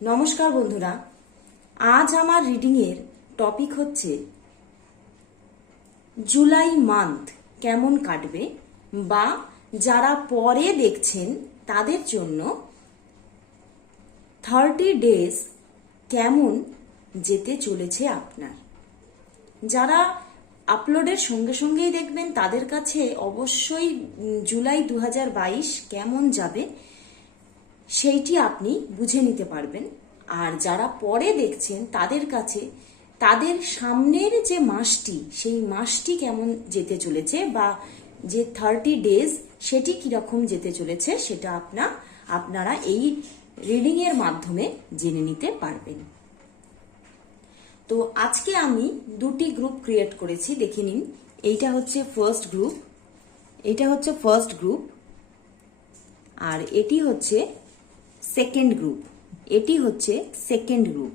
নমস্কার বন্ধুরা, আজ আমার রিডিং এর টপিক হচ্ছে জুলাই মান্থ কেমন কাটবে বা যারা পরে দেখছেন তাদের জন্য 30 ডেজ কেমন যেতে চলেছে আপনার। যারা আপলোডের সঙ্গে সঙ্গেই দেখবেন তাদের কাছে অবশ্যই জুলাই 2022 কেমন যাবে সেইটি আপনি বুঝে নিতে পারবেন। আর যারা পরে দেখছেন তাদের কাছে তাদের সামনের যে মাসটি সেই মাসটি কেমন যেতে চলেছে বা যে 30 ডেজ সেটি কিরকম যেতে চলেছে সেটা আপনারা এই রিডিং এর মাধ্যমে জেনে নিতে পারবেন। তো আজকে আমি দুটি গ্রুপ ক্রিয়েট করেছি, দেখে নিন। এইটা হচ্ছে ফার্স্ট গ্রুপ, আর এটি হচ্ছে সেকেন্ড গ্রুপ।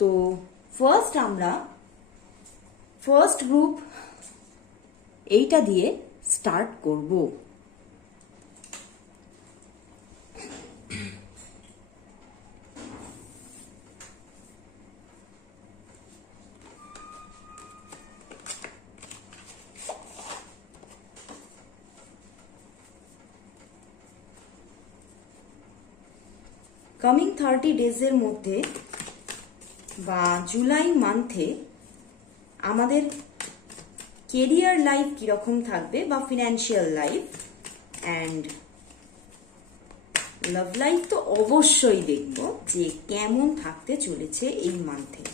তো ফার্স্ট গ্রুপ এইটা দিয়ে স্টার্ট করব। কামিং 30 ডেজের মধ্যে বা জুলাই মান্থে আমাদের কেরিয়ার লাইফ কিরকম থাকবে বা financial life and love life তো অবশ্যই দেখব যে কেমন থাকতে চলেছে এই মান্থে।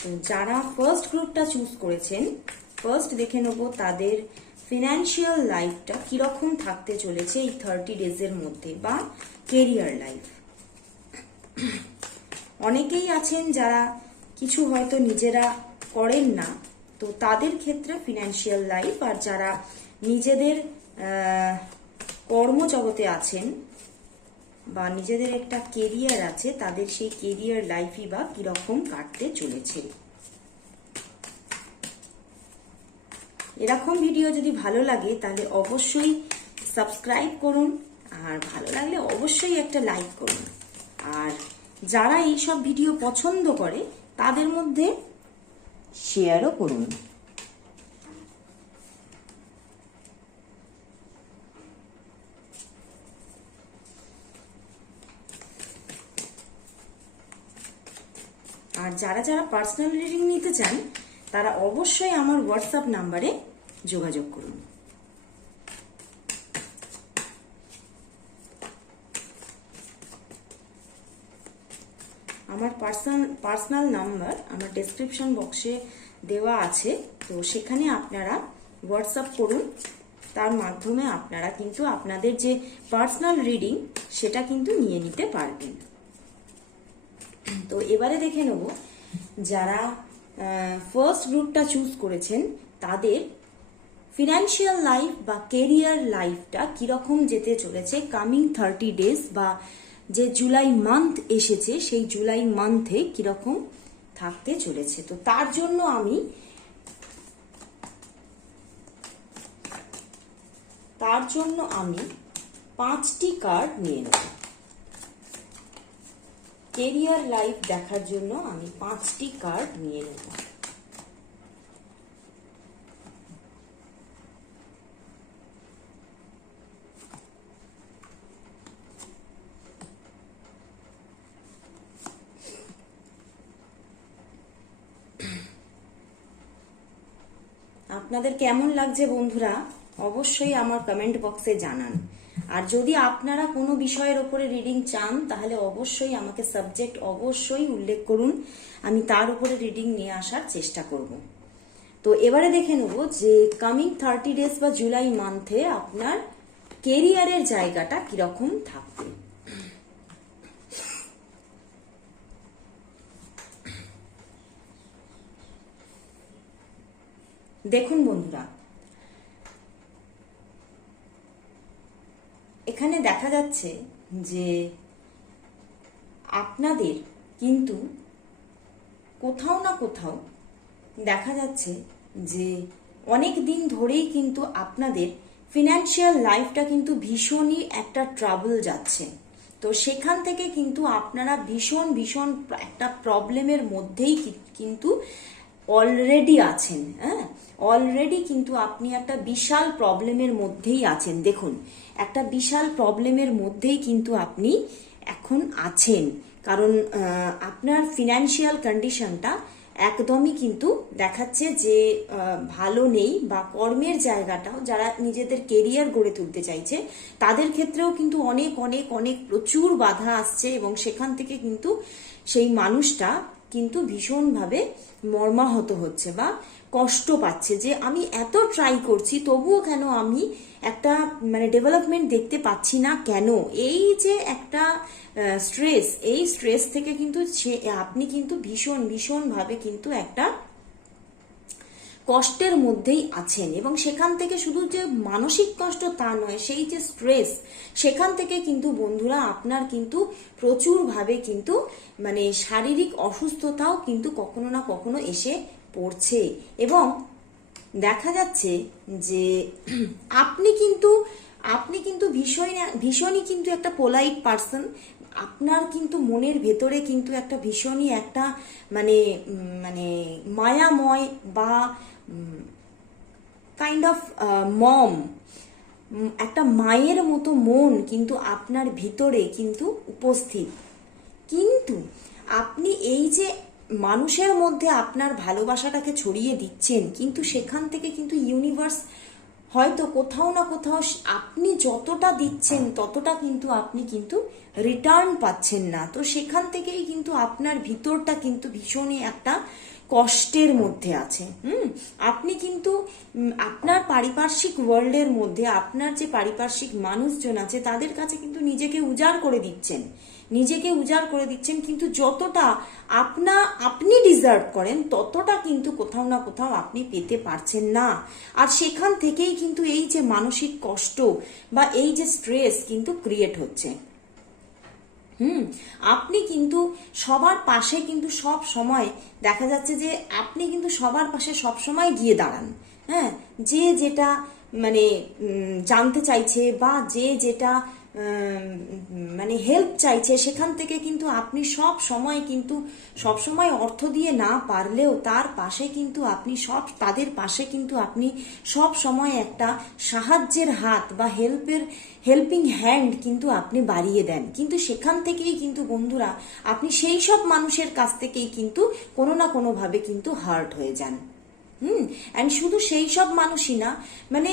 তো যারা ফার্স্ট গ্রুপটা চুজ করেছেন, ফার্স্ট দেখে নেব তাদের ফিনান্সিয়াল লাইফটা কিরকম থাকতে চলেছে এই 30 ডেজের মধ্যে বা কেরিয়ার লাইফ। অনেকেই আছেন যারা কিছু হয়তো নিজেরা করেন না, তো তাদের ক্ষেত্রে ফিনান্সিয়াল লাইফ, আর যারা নিজেদের কর্মজগতে আছেন বা নিজেদের একটা কেরিয়ার আছে তাদের সেই কেরিয়ার লাইফই বা কিরকম কাটতে চলেছে। এরকম ভিডিও যদি ভালো লাগে তাহলে অবশ্যই সাবস্ক্রাইব করুন, আর ভালো লাগলে অবশ্যই একটা লাইক করুন। আর যারা এইসব ভিডিও পছন্দ করে তাদের মধ্যে শেয়ারও করুন। আর যারা পার্সোনাল রিডিং নিতে চান তারা অবশ্যই আমার হোয়াটসঅ্যাপ নাম্বারে যোগাযোগ করুন। আমার পার্সোনাল নাম্বার আমার ডেসক্রিপশন বক্সে দেওয়া আছে, তো সেখানে আপনারা হোয়াটসঅ্যাপ করুন। তার মাধ্যমে আপনারা কিন্তু আপনাদের যে পার্সোনাল রিডিং সেটা কিন্তু নিয়ে নিতে পারবেন। তো এবারে দেখে নেব যারা ফার্স্ট গ্রুপটা চুজ করেছেন তাদের ফিনান্সিয়াল লাইফ বা কেরিয়ার লাইফটা কিরকম যেতে চলেছে কামিং 30 ডেজ বা যে জুলাই মান্থ এসেছে সেই জুলাই মান্থে কিরকম থাকতে চলেছে। তো তার জন্য আমি পাঁচটি কার্ড নিয়ে নেব। কেরিয়ার লাইফ দেখার জন্য আমি 5টি কার্ড নিয়ে নেব। আপনাদের কেমন লাগছে বন্ধুরা অবশ্যই আমার কমেন্ট বক্সে জানান। আর যদি আপনারা কোনো বিষয়ের উপরে রিডিং চান তাহলে অবশ্যই আমাকে সাবজেক্ট অবশ্যই উল্লেখ করুন, আমি তার উপরে রিডিং নিয়ে আসার চেষ্টা করব। তো এবারে দেখে নেব যে কামিং 30 ডেজ বা জুলাই মান্থে আপনার কেরিয়ারের জায়গাটা কিরকম থাকবে। দেখুন বন্ধুরা, এখানে দেখা যাচ্ছে যে আপনাদের কিন্তু কোথাও না কোথাও দেখা যাচ্ছে যে অনেক দিন ধরেই কিন্তু আপনাদের ফিনান্সিয়াল লাইফটা কিন্তু ভীষণই একটা ট্রাবল যাচ্ছে। তো সেখান থেকে কিন্তু আপনারা ভীষণ ভীষণ একটা প্রবলেমের মধ্যেই কিন্তু অলরেডি আছেন। হ্যাঁ, অলরেডি কিন্তু আপনি একটা বিশাল প্রবলেমের মধ্যেই আছেন। দেখুন, একটা বিশাল প্রবলেমের মধ্যেই কিন্তু আপনি এখন আছেন, কারণ আপনার ফিনান্সিয়াল কন্ডিশনটা একদমই কিন্তু দেখাচ্ছে যে ভালো নেই, বা কর্মের জায়গাটাও যারা নিজেদের কেরিয়ার গড়ে তুলতে চাইছে তাদের ক্ষেত্রেও কিন্তু অনেক অনেক অনেক প্রচুর বাধা আসছে, এবং সেখান থেকে কিন্তু সেই মানুষটা কিন্তু ভীষণভাবে মর্মাহত হচ্ছে বা কষ্ট পাচ্ছে যে আমি এত ট্রাই করছি তবুও কেন আমি একটা মানে ডেভেলপমেন্ট দেখতে পাচ্ছি না কেন। এই যে একটা স্ট্রেস, এই স্ট্রেস থেকে কিন্তু আপনি কিন্তু ভীষণ ভীষণভাবে কিন্তু একটা কষ্টের মধ্যেই আছেন, এবং সেখান থেকে শুধু যে মানসিক কষ্ট তা নয়, সেই যে স্ট্রেস সেখান থেকে কিন্তু বন্ধুরা আপনার কিন্তু প্রচুরভাবে কিন্তু মানে শারীরিক অসুস্থতাও কিন্তু কখনো না কখনো এসে পড়ছে। এবং দেখা যাচ্ছে যে আপনি কিন্তু ভীষণই কিন্তু একটা পোলাইট পার্সন। আপনার কিন্তু মনের ভেতরে কিন্তু একটা ভীষণই একটা মানে মানে মায়াময় বা কাইন্ড অফ মম, একটা মায়ের মতো মন কিন্তু আপনার ভিতরে কিন্তু উপস্থিত। কিন্তু আপনি এই যে মানুষের মধ্যে আপনার ভালোবাসাটাকে ছড়িয়ে দিচ্ছেন, কিন্তু সেখান থেকে কিন্তু ইউনিভার্স হয়তো কোথাও না কোথাও আপনি যতটা দিচ্ছেন ততটা কিন্তু আপনি কিন্তু রিটার্ন পাচ্ছেন না। তো সেখান থেকেই কিন্তু আপনার ভিতরটা কিন্তু ভীষণই একটা কষ্টের মধ্যে আছে। আপনি কিন্তু আপনার পারিপার্শ্বিক ওয়ার্ল্ডের মধ্যে আপনার যে পারিপার্শ্বিক মানুষজন আছে তাদের কাছে কিন্তু নিজেকে উজাড় করে দিচ্ছেন, কিন্তু যতটা আপনি ডিজার্ভ করেন ততটা কিন্তু কোথাও না কোথাও আপনি পেতে পারছেন না। আর সেখান থেকেই কিন্তু এই যে মানসিক কষ্ট বা এই যে স্ট্রেস কিন্তু ক্রিয়েট হচ্ছে। আপনি কিন্তু সবার পাশে কিন্তু সব সময় দেখা যাচ্ছে যে আপনি কিন্তু সবার পাশে সব সময় গিয়ে দাঁড়ান। হ্যাঁ, যে যেটা মানে জানতে চাইছে বা যে যেটা মানে হেল্প চাইছে সেখান থেকে কিন্তু আপনি সব সময় অর্থ দিয়ে না পারলেও তার পাশে কিন্তু তাদের পাশে কিন্তু আপনি সব সময় একটা সাহায্যের হাত বা হেল্পিং হ্যান্ড কিন্তু আপনি বাড়িয়ে দেন। কিন্তু সেখান থেকেই কিন্তু বন্ধুরা আপনি সেই সব মানুষের কাছ থেকেই কিন্তু কোনো না কোনো ভাবে কিন্তু হার্ট হয়ে যান। অ্যান্ড শুধু সেই সব মানুষই না, মানে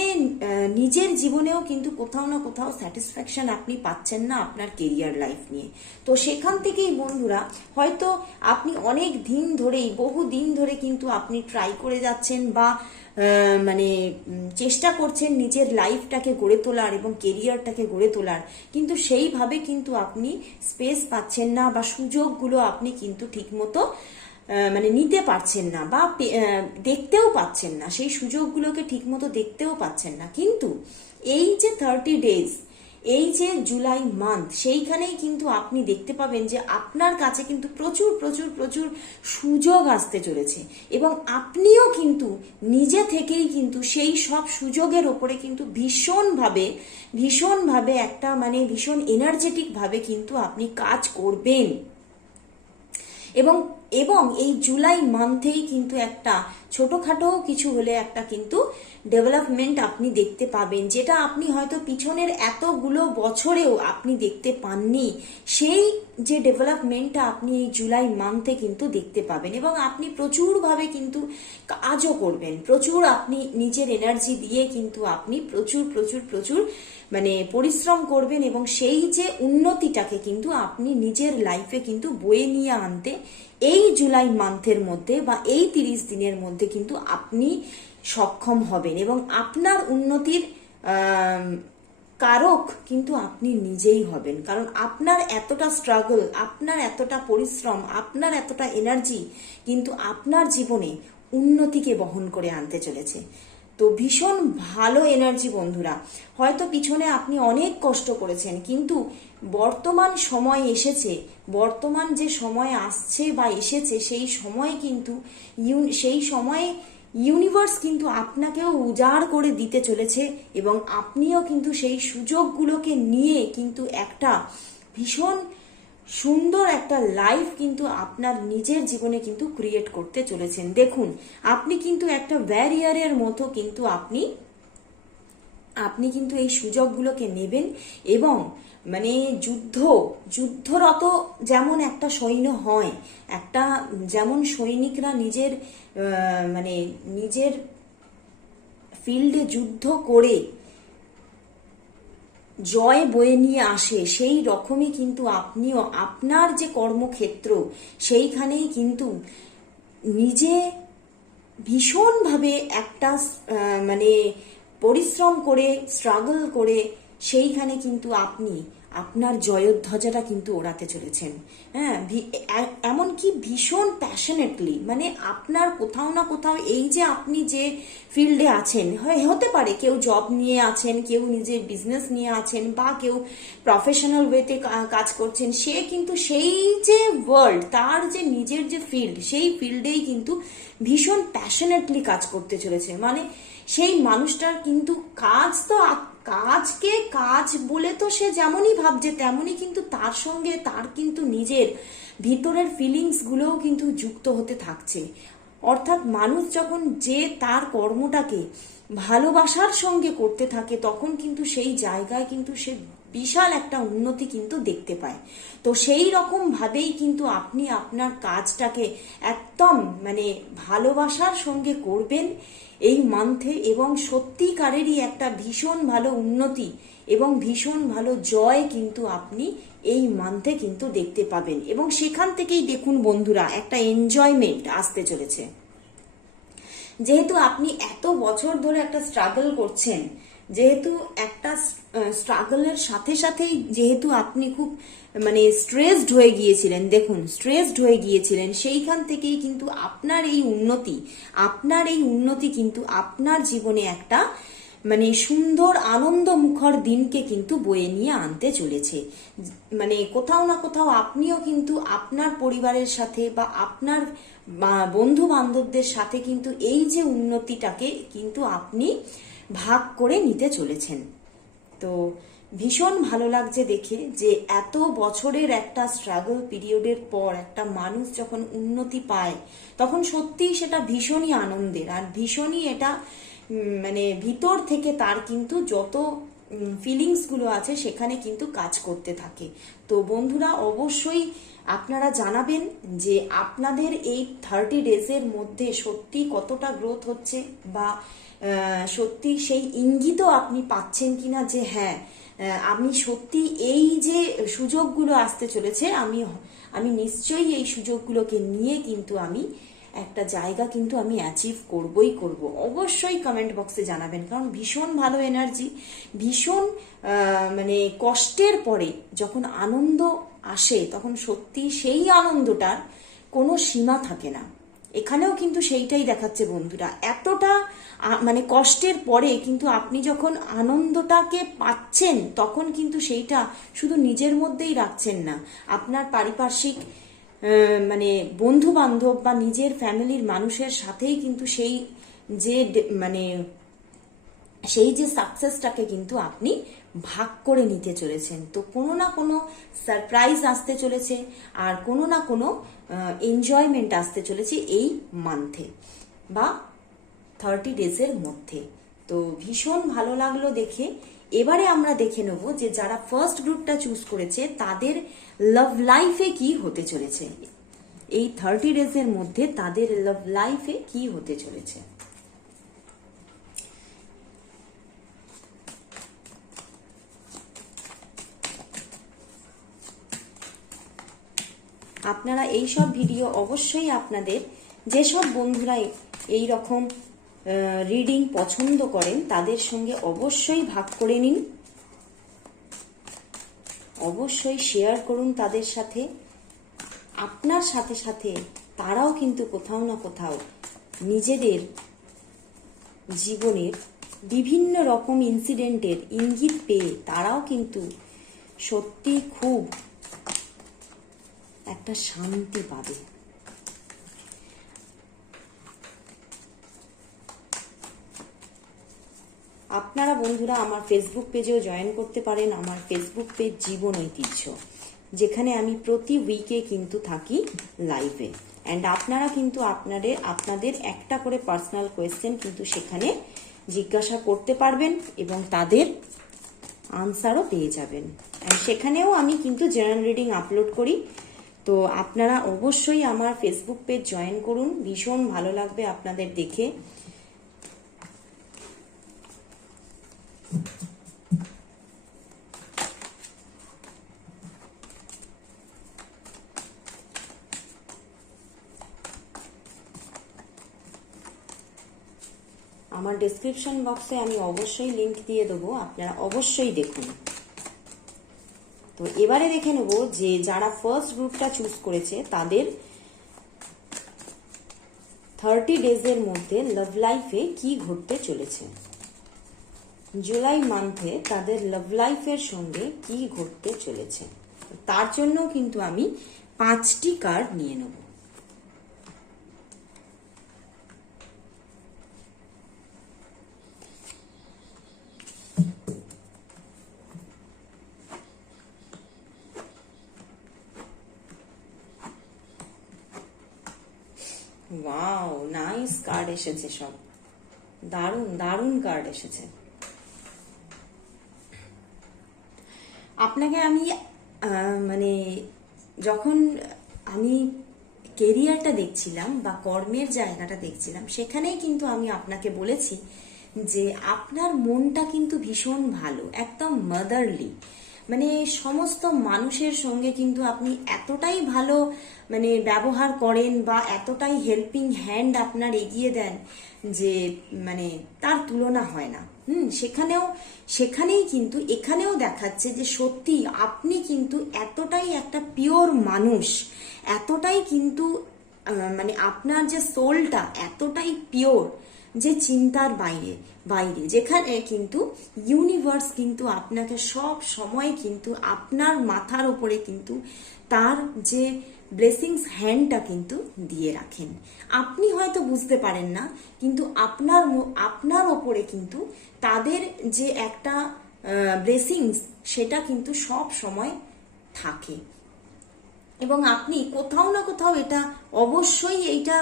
নিজের জীবনেও কিন্তু কোথাও না কোথাও স্যাটিসফ্যাকশন আপনি পাচ্ছেন না আপনার কেরিয়ার লাইফ নিয়ে। তো সেখান থেকেই বন্ধুরা হয়তো আপনি অনেক দিন ধরেই বহু দিন ধরে কিন্তু আপনি ট্রাই করে যাচ্ছেন বা মানে চেষ্টা করছেন নিজের লাইফটাকে গড়ে তোলার এবং কেরিয়ারটাকে গড়ে তোলার, কিন্তু সেইভাবে কিন্তু আপনি স্পেস পাচ্ছেন না বা সুযোগগুলো আপনি কিন্তু ঠিকমতো মানে নিতে পারছেন না বা দেখতেও পাচ্ছেন না, সেই সুযোগগুলোকে ঠিকমতো দেখতেও পাচ্ছেন না। কিন্তু এই যে 30 ডেজ, এই যে জুলাই মান্থ, সেইখানেই কিন্তু আপনি দেখতে পাবেন যে আপনার কাছে কিন্তু প্রচুর প্রচুর প্রচুর সুযোগ আসতে চলেছে, এবং আপনিও কিন্তু নিজে থেকেই কিন্তু সেই সব সুযোগের ওপরে কিন্তু ভীষণভাবে একটা মানে ভীষণ এনার্জেটিক ভাবে কিন্তু আপনি কাজ করবেন। এবং এই জুলাই মান্থেই কিন্তু একটা ছোটখাটো কিছু হলে একটা কিন্তু ডেভেলপমেন্ট আপনি দেখতে পাবেন, যেটা আপনি হয়তো পিছনের এতগুলো বছরেও আপনি দেখতে পাননি। সেই যে ডেভেলপমেন্টটা আপনি এই জুলাই মান্থে কিন্তু দেখতে পাবেন, এবং আপনি প্রচুরভাবে কিন্তু কাজও করবেন, প্রচুর আপনি নিজের এনার্জি দিয়ে কিন্তু আপনি প্রচুর প্রচুর প্রচুর মানে পরিশ্রম করবেন, এবং সেই যে উন্নতিটাকে কিন্তু আপনি নিজের লাইফে কিন্তু বয়ে নিয়ে আনতে এই জুলাই মান্থের মধ্যে বা এই 30 দিনের মধ্যে কিন্তু আপনি সক্ষম হবেন, এবং আপনার উন্নতির কারক কিন্তু আপনি নিজেই হবেন। কারণ আপনার এতটা স্ট্রাগল, আপনার এতটা পরিশ্রম, আপনার এতটা এনার্জি কিন্তু আপনার জীবনে উন্নতিকে বহন করে আনতে চলেছে। তো ভীষণ ভালো এনার্জি বন্ধুরা। হয়তো পিছনে আপনি অনেক কষ্ট করেছেন, কিন্তু বর্তমান সময় এসেছে, বর্তমান যে সময় আসছে বা এসেছে সেই সময়ে কিন্তু সেই সময়ে ইউনিভার্স কিন্তু আপনাকেও উজাড় করে দিতে চলেছে এবং আপনিও কিন্তু সেই সুযোগগুলোকে নিয়ে কিন্তু একটা ভীষণ সুন্দর একটা লাইফ কিন্তু আপনার নিজের জীবনে কিন্তু ক্রিয়েট করতে চলেছেন। দেখুন, আপনি কিন্তু একটা ব্যারিয়ারের মতো কিন্তু আপনি কিন্তু এই সুযোগগুলোকে নেবেন এবং মানে যুদ্ধরত যেমন একটা সৈন্য হয়, একটা যেমন সৈনিকরা মানে নিজের ফিল্ডে যুদ্ধ করে জয় বয়ে নিয়ে আসে, সেই রকমই কিন্তু আপনিও আপনার যে কর্মক্ষেত্র সেইখানেই কিন্তু নিজে ভীষণভাবে একটা মানে পরিশ্রম করে স্ট্রাগল করে সেইখানে কিন্তু আপনি আপনার জয়ধ্বজাটা কিন্তু ওড়াতে চলেছেন। হ্যাঁ, এমনকি ভীষণ প্যাশনেটলি, মানে আপনার কোথাও না কোথাও এই যে আপনি যে ফিল্ডে আছেন, হতে পারে কেউ জব নিয়ে আছেন, কেউ নিজের বিজনেস নিয়ে আছেন, বা কেউ প্রফেশনাল ওয়েতে কাজ করছেন, সে কিন্তু সেই যে ওয়ার্ল্ড, তার যে নিজের যে ফিল্ড, সেই ফিল্ডেই কিন্তু ভীষণ প্যাশনেটলি কাজ করতে চলেছে। মানে সেই মানুষটার কিন্তু কাজকে কাজ বলে তো সে যেমনই ভাবছে, তেমনই কিন্তু তার সঙ্গে তার কিন্তু নিজের ভিতরের ফিলিংস গুলোও কিন্তু যুক্ত হতে থাকছে। অর্থাৎ মানুষ যখন যে তার কর্মটাকে ভালোবাসার সঙ্গে করতে থাকে, তখন কিন্তু সেই জায়গায় কিন্তু সে বিশাল একটা উন্নতি কিন্তু দেখতে পায়। তো সেই রকম ভাবেই কিন্তু আপনি আপনার কাজটাকে একদম মানে ভালোবাসার সঙ্গে করবেন এই মান্থে, এবং সত্যিকারেরই একটা ভীষণ ভালো উন্নতি এবং ভীষণ ভালো জয় কিন্তু আপনি এই মান্থে কিন্তু দেখতে পাবেন। এবং সেখান থেকেই দেখুন বন্ধুরা, একটা এনজয়মেন্ট আসতে চলেছে। যেহেতু আপনি এত বছর ধরে একটা স্ট্রাগল করছেন, যেহেতু একটা স্ট্রাগলের সাথে সাথেই যেহেতু আপনি খুব মানে স্ট্রেসড হয়ে গিয়েছিলেন, দেখুন স্ট্রেসড হয়ে গিয়েছিলেন, সেইখান থেকেই কিন্তু আপনার এই উন্নতি কিন্তু আপনার জীবনে একটা মানে সুন্দর আনন্দ মুখর দিনকে কিন্তু বয়ে নিয়ে আনতে চলেছে। মানে কোথাও না কোথাও আপনিও কিন্তু আপনার পরিবারের সাথে বা আপনার বন্ধু বান্ধবদের সাথে কিন্তু এই যে উন্নতিটাকে কিন্তু আপনি ভাগ করে নিতে চলেছেন। তো ভীষণ ভালো লাগছে দেখে যে এত বছরের একটা স্ট্রাগল পিরিয়ডের পর একটা মানুষ যখন উন্নতি পায়, তখন সত্যিই সেটা ভীষণই আনন্দের, আর ভীষণই এটা মানে ভিতর থেকে তার কিন্তু যত ফিলিংস গুলো আছে সেখানে কিন্তু কাজ করতে থাকে। তো বন্ধুরা, অবশ্যই আপনারা জানাবেন যে আপনাদের এই 30 ডেজের মধ্যে সত্যি কতটা গ্রোথ হচ্ছে, বা সত্যি সেই ইঙ্গিতও আপনি পাচ্ছেন কিনা যে হ্যাঁ, আমি সত্যি এই যে সুযোগগুলো আসতে চলেছে, আমি নিশ্চয়ই এই সুযোগগুলোকে নিয়ে কিন্তু আমি একটা জায়গা কিন্তু আমি অ্যাচিভ করবই করব। অবশ্যই কমেন্ট বক্সে জানাবেন, কারণ ভীষণ ভালো এনার্জি, ভীষণ মানে কষ্টের পরে যখন আনন্দ আসে, তখন সত্যি সেই আনন্দটার কোনো সীমা থাকে না। এখানেও কিন্তু সেইটাই দেখাচ্ছে বন্ধুরা, এতটা মানে কষ্টের পরে কিন্তু আপনি যখন আনন্দটাকে পাচ্ছেন, তখন কিন্তু সেইটা শুধু নিজের মধ্যেই রাখছেন না, আপনার পারিপার্শ্বিক মানে বন্ধু বান্ধব বা নিজের ফ্যামিলির মানুষের সাথেই কিন্তু সেই যে সাকসেসটাকে কিন্তু আপনি ভাগ করে নিতে চলেছেন। তো কোনো না কোনো সারপ্রাইজ আসতে চলেছে, আর কোনো না কোনো এনজয়মেন্ট আসতে চলেছে এই মান্থে বা 30 ডেজের মধ্যে। তো ভীষণ ভালো লাগলো দেখে। এবারে আমরা দেখে নেব যে যারা ফার্স্ট গ্রুপটা চুজ করেছে তাদের লাভ লাইফে কি হতে চলেছে, এই 30 ডেজের মধ্যে তাদের লাভ লাইফে কি হতে চলেছে। আপনারা এই সব ভিডিও অবশ্যই আপনাদের যেসব বন্ধুরা এই রকম রিডিং পছন্দ করেন তাদের সঙ্গে অবশ্যই ভাগ করে নিন, অবশ্যই শেয়ার করুন তাদের সাথে। আপনার সাথে সাথে তারাও কিন্তু কোথাও না কোথাও নিজেদের জীবনের বিভিন্ন রকম ইনসিডেন্টের ইঙ্গিত পেয়ে তারাও কিন্তু সত্যি খুব একটা শান্তি পাবে। আপনারা বন্ধুরা আমার ফেসবুক পেজেও জয়েন করতে পারেন। আমার ফেসবুক পেজ জীবন ঐতিহ্য, যেখানে আমি প্রতি উইকে কিন্তু থাকি লাইভে। অ্যান্ড আপনারা কিন্তু আপনাদের একটা করে পার্সোনাল কোয়েশ্চেন কিন্তু সেখানে জিজ্ঞাসা করতে পারবেন এবং তাদের আনসারও পেয়ে যাবেন। অ্যান্ড সেখানেও আমি কিন্তু জেনারেল রিডিং আপলোড করি। তো আপনারা অবশ্যই আমার ফেসবুক পেজ জয়েন করুন, ভীষণ ভালো লাগবে আপনাদের দেখে। আমার ডেসক্রিপশন বক্সে আমি অবশ্যই লিংক দিয়ে দেবো, আপনারা অবশ্যই দেখুন। তো এবারে দেখে নেব যে যারা ফার্স্ট গ্রুপটা চুজ করেছে তাদের 30 ডেজের মধ্যে লাভ লাইফে কি ঘটতে চলেছে। জুলাই মান্থে তাদের লাভ লাইফের সঙ্গে কি ঘটতে চলেছে, তার জন্য কিন্তু আমি 5টি কার্ড নিয়ে নেব। ওয়াও, নাইস কার্ড এসেছে, সব দারুণ দারুণ কার্ড এসেছে। আপনাকে আমি মানে যখন আমি কেরিয়ারটা দেখছিলাম বা কর্মের জায়গাটা দেখছিলাম, সেখানেই কিন্তু আমি আপনাকে বলেছি যে আপনার মনটা কিন্তু ভীষণ ভালো, একদম মাদারলি। মানে সমস্ত মানুষের সঙ্গে কিন্তু আপনি এতটাই ভালো মানে ব্যবহার করেন বা এতটাই হেল্পিং হ্যান্ড আপনার এগিয়ে দেন যে মানে তার তুলনা হয় না। সেখানেই কিন্তু এখানেও দেখাচ্ছে যে সত্যি আপনি কিন্তু এতটাই একটা পিওর মানুষ, এতটাই কিন্তু মানে আপনার যে সোলটা এতটাই পিওর যে চিন্তার বাইরে বাইরে, যেখানে কিন্তু ইউনিভার্স কিন্তু আপনাকে সব সময় কিন্তু আপনার মাথার উপরে কিন্তু তার যে ব্লেসিংস হ্যান্ডটা কিন্তু দিয়ে রাখেন। আপনি হয়তো বুঝতে পারেন না, কিন্তু আপনার ওপরে কিন্তু তাদের যে একটা ব্লেসিংস সেটা কিন্তু সব সময় থাকে। এবং আপনি কোথাও না কোথাও এটা অবশ্যই এইটা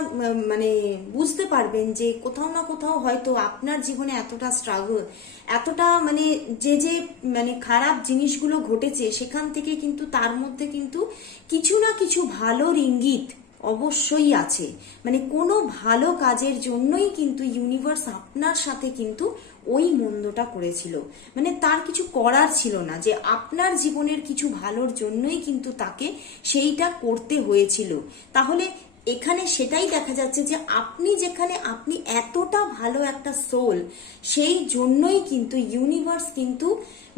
মানে বুঝতে পারবেন যে কোথাও না কোথাও হয়তো আপনার জীবনে এতটা স্ট্রাগল, এতটা মানে যে মানে খারাপ জিনিসগুলো ঘটেছে, সেখান থেকে কিন্তু তার মধ্যে কিন্তু কিছু না কিছু ভালোর ইঙ্গিত অবশ্যই আছে। মানে কোনো ভালো কাজের জন্যই কিন্তু ইউনিভার্স আপনার সাথে কিন্তু ওই মন্দটা করেছিল। মানে তার কিছু করার ছিল না, যে আপনার জীবনের কিছু ভালোর জন্যই কিন্তু তাকে সেইটা করতে হয়েছিল। তাহলে এখানে সেটাই দেখা যাচ্ছে যে আপনি এতটা ভালো একটা সোল, সেই জন্যই কিন্তু ইউনিভার্স কিন্তু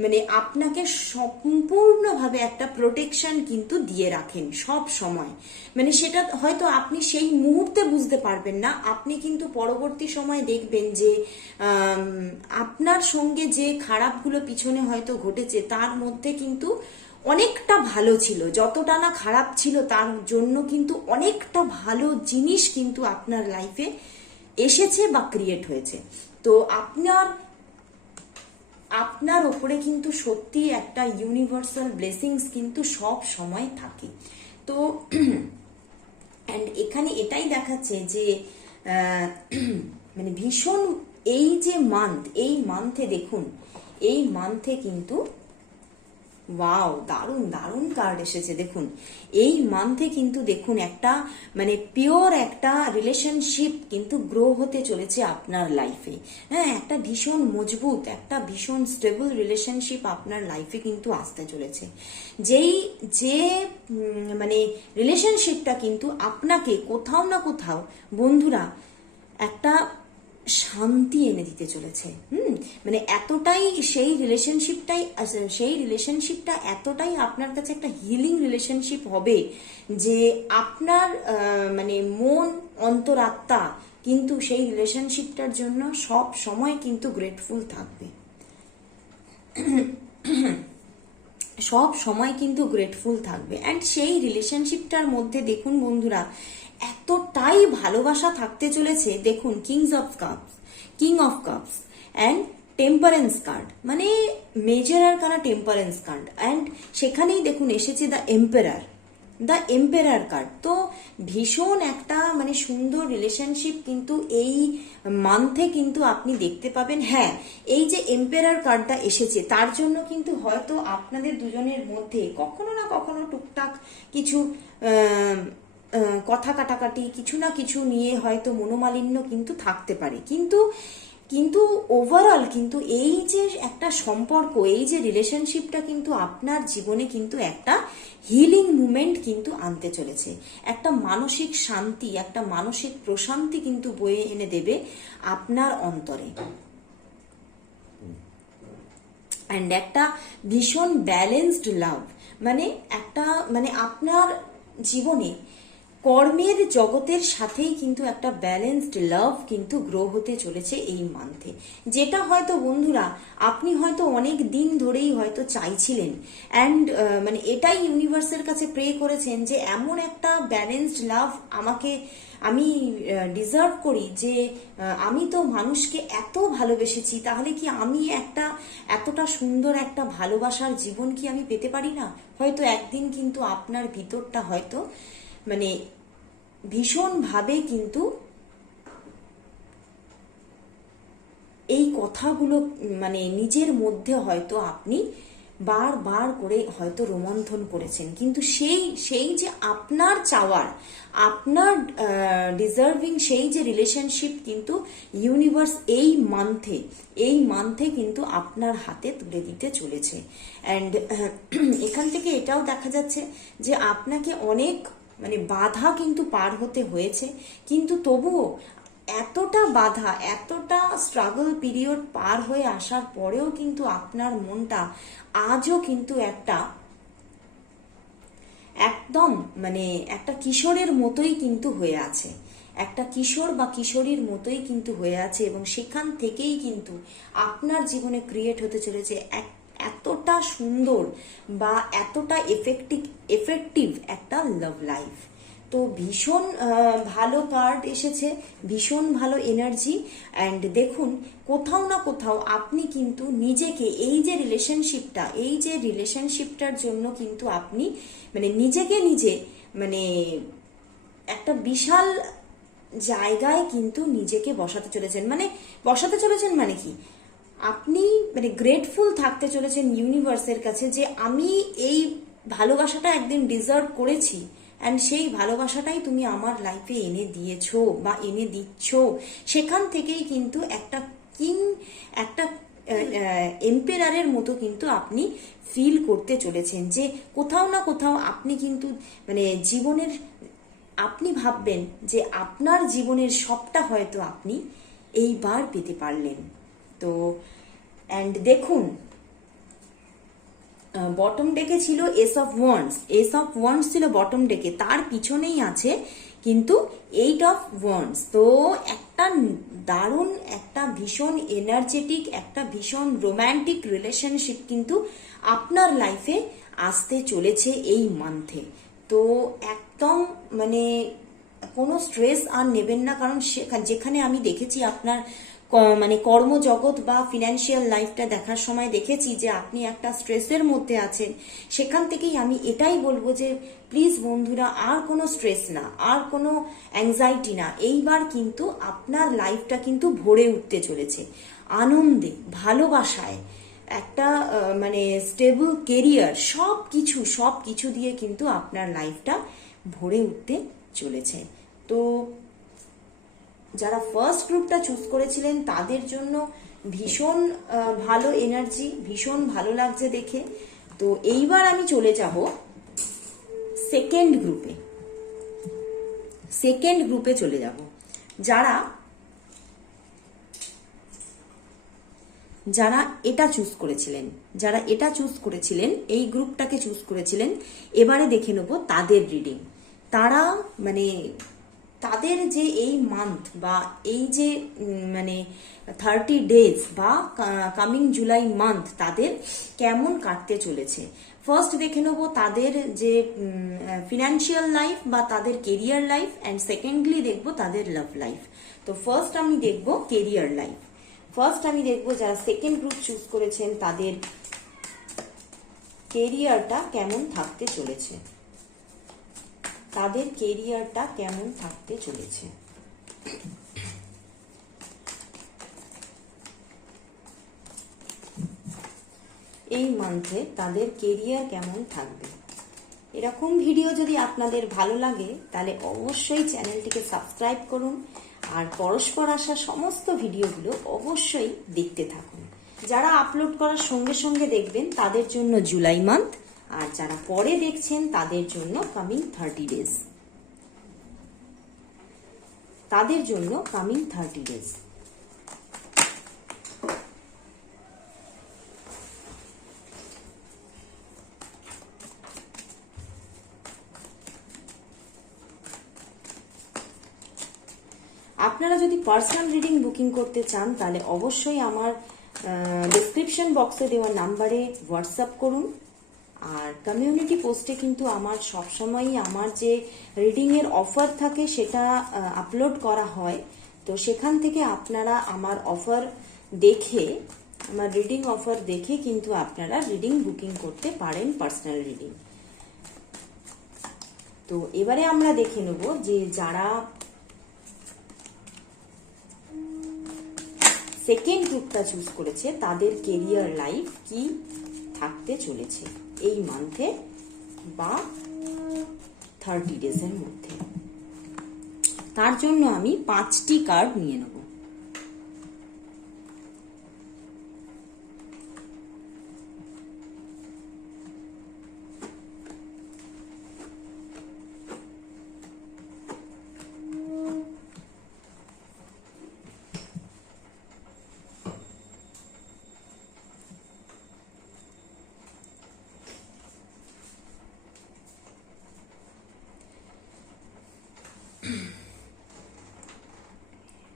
মানে আপনাকে সম্পূর্ণভাবে একটা প্রোটেকশন কিন্তু দিয়ে রাখেন সব সময়। মানে সেটা হয়তো আপনি সেই মুহূর্তে বুঝতে পারবেন না, আপনি কিন্তু পরবর্তী সময় দেখবেন যে আপনার সঙ্গে যে খারাপগুলো পিছনে হয়তো ঘটেছে তার মধ্যে কিন্তু অনেকটা ভালো ছিল। যতটা না খারাপ ছিল তার জন্য কিন্তু অনেকটা ভালো জিনিস কিন্তু আপনার লাইফে এসেছে বা ক্রিয়েট হয়েছে। তো আপনার ওপরে কিন্তু সত্যি একটা ইউনিভার্সাল ব্লেসিংস কিন্তু সব সময় থাকে। তো অ্যান্ড এখানে এটাই দেখাচ্ছে যে মানে ভীষণ এই যে এই মান্থে দেখুন, এই মান্থে কিন্তু ওয়াও, দারুণ দারুণ কার্ড এসেছে। দেখুন এই মান্থে কিন্তু দেখুন একটা মানে পিওর একটা রিলেশনশিপ কিন্তু গ্রো হতে চলেছে আপনার লাইফে। হ্যাঁ, একটা ভীষণ মজবুত, একটা ভীষণ স্টেবল রিলেশনশিপ আপনার লাইফে কিন্তু আসতে চলেছে। যে মানে রিলেশনশিপটা কিন্তু আপনাকে কোথাও না কোথাও বন্ধুরা একটা শান্তি এনে দিতে চলেছে। মানে এতটাই সেই রিলেশনশিপটা এতটাই আপনার কাছে একটা হিলিং রিলেশনশিপ হবে যে আপনার মানে মন অন্তরাত্মা কিন্তু সেই রিলেশনশিপটার জন্য সব সময় কিন্তু গ্রেটফুল থাকবে, সব সময় কিন্তু গ্রেটফুল থাকবে। অ্যান্ড সেই রিলেশনশিপটার মধ্যে দেখুন বন্ধুরা এতটাই ভালোবাসা থাকতে চলেছে। দেখুন king of cups and temperance card, মানে major arcana temperance card, and সেখানেই দেখুন এসেছে দ্য এম্পেরার কার্ড। তো ভীষণ একটা মানে সুন্দর রিলেশনশিপ কিন্তু এই মান্থে কিন্তু আপনি দেখতে পাবেন। হ্যাঁ, এই যে এম্পেরার কার্ডটা এসেছে তার জন্য কিন্তু হয়তো আপনাদের দুজনের মধ্যে কখনো না কখনো টুকটাক কিছু কথা কাটাকাটি, কিছু না কিছু নিয়ে হয়তো মনোমালিন্য কিন্তু থাকতে পারে, কিন্তু কিন্তু ওভারঅল কিন্তু এই যে একটা সম্পর্ক, এই যে রিলেশনশিপটা কিন্তু আপনার জীবনে কিন্তু একটা হিলিং মুভমেন্ট কিন্তু আনতে চলেছে, একটা মানসিক শান্তি, একটা মানসিক প্রশান্তি কিন্তু বয়ে এনে দেবে আপনার অন্তরে, অ্যান্ড একটা ভীষণ ব্যালেন্সড লাভ, মানে একটা মানে আপনার জীবনে কর্মের জগতের সাথেই কিন্তু একটা ব্যালেন্সড লাভ কিন্তু গ্রো হতে চলেছে এই মান্থে, যেটা হয়তো বন্ধুরা আপনি হয়তো অনেক দিন ধরেই হয়তো চাইছিলেন, অ্যান্ড মানে এটাই ইউনিভার্সের কাছে প্রে করেছেন যে এমন একটা ব্যালেন্সড লাভ আমি ডিজার্ভ করি, যে আমি তো মানুষকে এত ভালোবেসেছি, তাহলে কি আমি এতটা সুন্দর একটা ভালোবাসার জীবন কি আমি পেতে পারি না? হয়তো একদিন কিন্তু আপনার ভিতরটা হয়তো মানে ভীষণভাবে কিন্তু এই কথাগুলো মানে নিজের মধ্যে হয়তো আপনি বারবার করে হয়তো রোমন্থন করেছেন, কিন্তু সেই যে আপনার চাওয়ার, আপনার ডিজার্ভিং সেই যে রিলেশনশিপ কিন্তু ইউনিভার্স এই মান্থে কিন্তু আপনার হাতে তুলে দিতে চলেছে। অ্যান্ড এখান থেকে এটাও দেখা যাচ্ছে যে আপনাকে অনেক মানে বাধা কিন্তু পার হতে হয়েছে, কিন্তু তবুও এতটা বাধা, এতটা স্ট্রাগল পিরিয়ড পার হয়ে আসার পরেও কিন্তু আপনার মনটা আজও কিন্তু একদম মানে একটা কিশোরের মতোই কিন্তু হয়ে আছে, একটা কিশোর বা কিশোরীর মতোই কিন্তু হয়ে আছে, এবং সেখান থেকেই কিন্তু আপনার জীবনে ক্রিয়েট হতে চলেছে এতটা সুন্দর বা এতটা এফেক্টিভ একটা লাভ লাইফ। তো ভীষণ ভালো কার্ড এসেছে, ভীষণ ভালো এনার্জি, অ্যান্ড দেখুন কোথাও না কোথাও আপনি কিন্তু নিজেকে এই যে রিলেশনশিপটার জন্য কিন্তু আপনি মানে নিজেকে নিজে মানে একটা বিশাল জায়গায় কিন্তু নিজেকে বসাতে চলেছেন, মানে কি আপনি মানে গ্রেটফুল থাকতে চলেছেন ইউনিভার্সের কাছে যে আমি এই ভালোবাসাটা একদিন ডিজার্ভ করেছি, অ্যান্ড সেই ভালোবাসাটাই তুমি আমার লাইফে এনে দিয়েছো বা এনে দিচ্ছ। সেখান থেকেই কিন্তু একটা এম্পেরারের মতো কিন্তু আপনি ফিল করতে চলেছেন, যে কোথাও না কোথাও আপনি কিন্তু মানে আপনি ভাববেন যে আপনার জীবনের সবটা হয়তো আপনি এইবার পেতে পারলেন। তো অ্যান্ড দেখুন বটম ডেকে ছিল এস অফ ওয়ান্ডস ছিল বটম ডেকে, তার পিছনেই আছে কিন্তু 8 অফ ওয়ান্ডস। তো একটা দারুণ, একটা ভীষণ এনার্জেটিক, একটা ভীষণ রোম্যান্টিক রিলেশনশিপ কিন্তু আপনার লাইফে আসতে চলেছে এই মান্থে। তো একদম মানে কোনো স্ট্রেস আর নেবেন না, কারণ যেখানে আমি দেখেছি আপনার মানে কর্মজগৎ বা ফিনান্সিয়াল লাইফটা দেখার সময় দেখেছি যে আপনি একটা স্ট্রেসের মধ্যে আছেন, সেখান থেকেই আমি এটাই বলবো যে প্লিজ বন্ধুরা আর কোনো স্ট্রেস না, আর কোনো অ্যাংজাইটি না, এইবার কিন্তু আপনার লাইফটা কিন্তু ভরে উঠতে চলেছে আনন্দে, ভালোবাসায়, একটা মানে স্টেবল কেরিয়ার, সব কিছু দিয়ে কিন্তু আপনার লাইফটা ভরে উঠতে চলেছে। তো যারা ফার্স্ট গ্রুপটা চুজ করেছিলেন তাদের জন্য ভীষণ ভালো এনার্জি, ভীষণ ভালো লাগছে দেখে। তো এইবার আমি চলে যাব সেকেন্ড গ্রুপে চলে যাব। যারা এটা চুজ করেছিলেন, এই গ্রুপটাকে চুজ করেছিলেন, এবারে দেখে নেব তাদের রিডিং। তারা মানে তাদের যে এই মান্থ বা এই যে মানে 30 ডেজ বা কামিং জুলাই মান্থ তাদের কেমন কাটতে চলেছে। ফার্স্ট দেখে নেবো তাদের যে ফিনান্সিয়াল লাইফ বা তাদের কেরিয়ার লাইফ, অ্যান্ড সেকেন্ডলি দেখবো তাদের লাভ লাইফ। তো ফার্স্ট আমি দেখবো কেরিয়ার লাইফ। ফার্স্ট আমি দেখবো যারা সেকেন্ড গ্রুপ চুজ করেছেন তাদের কেরিয়ারটা কেমন থাকতে চলেছে, তাদের কেরিয়ারটা কেমন থাকতে চলেছে। এই মান্থে তাদের কেরিয়ার কেমন থাকবে। এরকম ভিডিও যদি আপনাদের ভালো লাগে তাহলে অবশ্যই চ্যানেলটিকে সাবস্ক্রাইব করুন আর পরস্পর আসা সমস্ত ভিডিওগুলো অবশ্যই দেখতে থাকুন। যারা আপলোড করার সঙ্গে সঙ্গে দেখবেন তাদের জন্য জুলাই মান্থ, আর যারা পরে দেখছেন তাদের জন্য কামিং 30 ডেজ, তাদের জন্য কামিং 30 ডেজ। আপনারা যদি পার্সোনাল রিডিং বুকিং করতে চান তাহলে অবশ্যই আমার ডেসক্রিপশন বক্সে দেওয়া নাম্বারে হোয়াটসঅ্যাপ করুন। আর কমিউনিটি পোস্টে কিন্তু আমার সবসময়ই আমার যে রিডিংয়ের অফার থাকে সেটা আপলোড করা হয়, তো সেখান থেকে আপনারা আমার অফার দেখে, আমার রিডিং অফার দেখে কিন্তু আপনারা রিডিং বুকিং করতে পারেন, পার্সোনাল রিডিং। তো এবারে আমরা দেখে নেব যে যারা সেকেন্ড গ্রুপটা চুজ করেছে তাদের কেরিয়ার লাইফ কি থাকতে চলেছে এই মান্থে বা 30 ডেজের মধ্যে। তার জন্য আমি 5টি কার্ড নিয়ে নেব।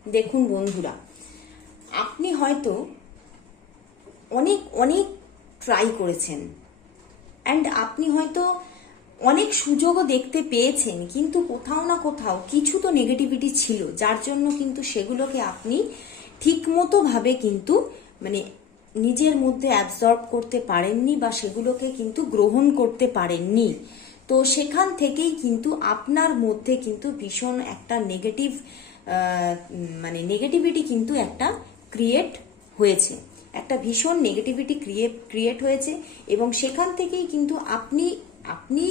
দেখুন বন্ধুরা, আপনি হয়তো অনেক অনেক ট্রাই করেছেন অ্যান্ড আপনি হয়তো অনেক সুযোগও দেখতে পেয়েছেন, কিন্তু কোথাও না কোথাও কিছু তো নেগেটিভিটি ছিল, যার জন্য কিন্তু সেগুলোকে আপনি ঠিকমতো ভাবে কিন্তু মানে নিজের মধ্যে অ্যাবজর্ব করতে পারেননি বা সেগুলোকে কিন্তু গ্রহণ করতে পারেননি। তো সেখান থেকেই কিন্তু আপনার মধ্যে কিন্তু ভীষণ একটা নেগেটিভিটি কিন্তু একটা ক্রিয়েট হয়েছে, একটা ভীষণ নেগেটিভিটি ক্রিয়েট হয়েছে এবং সেখান থেকেই কিন্তু আপনি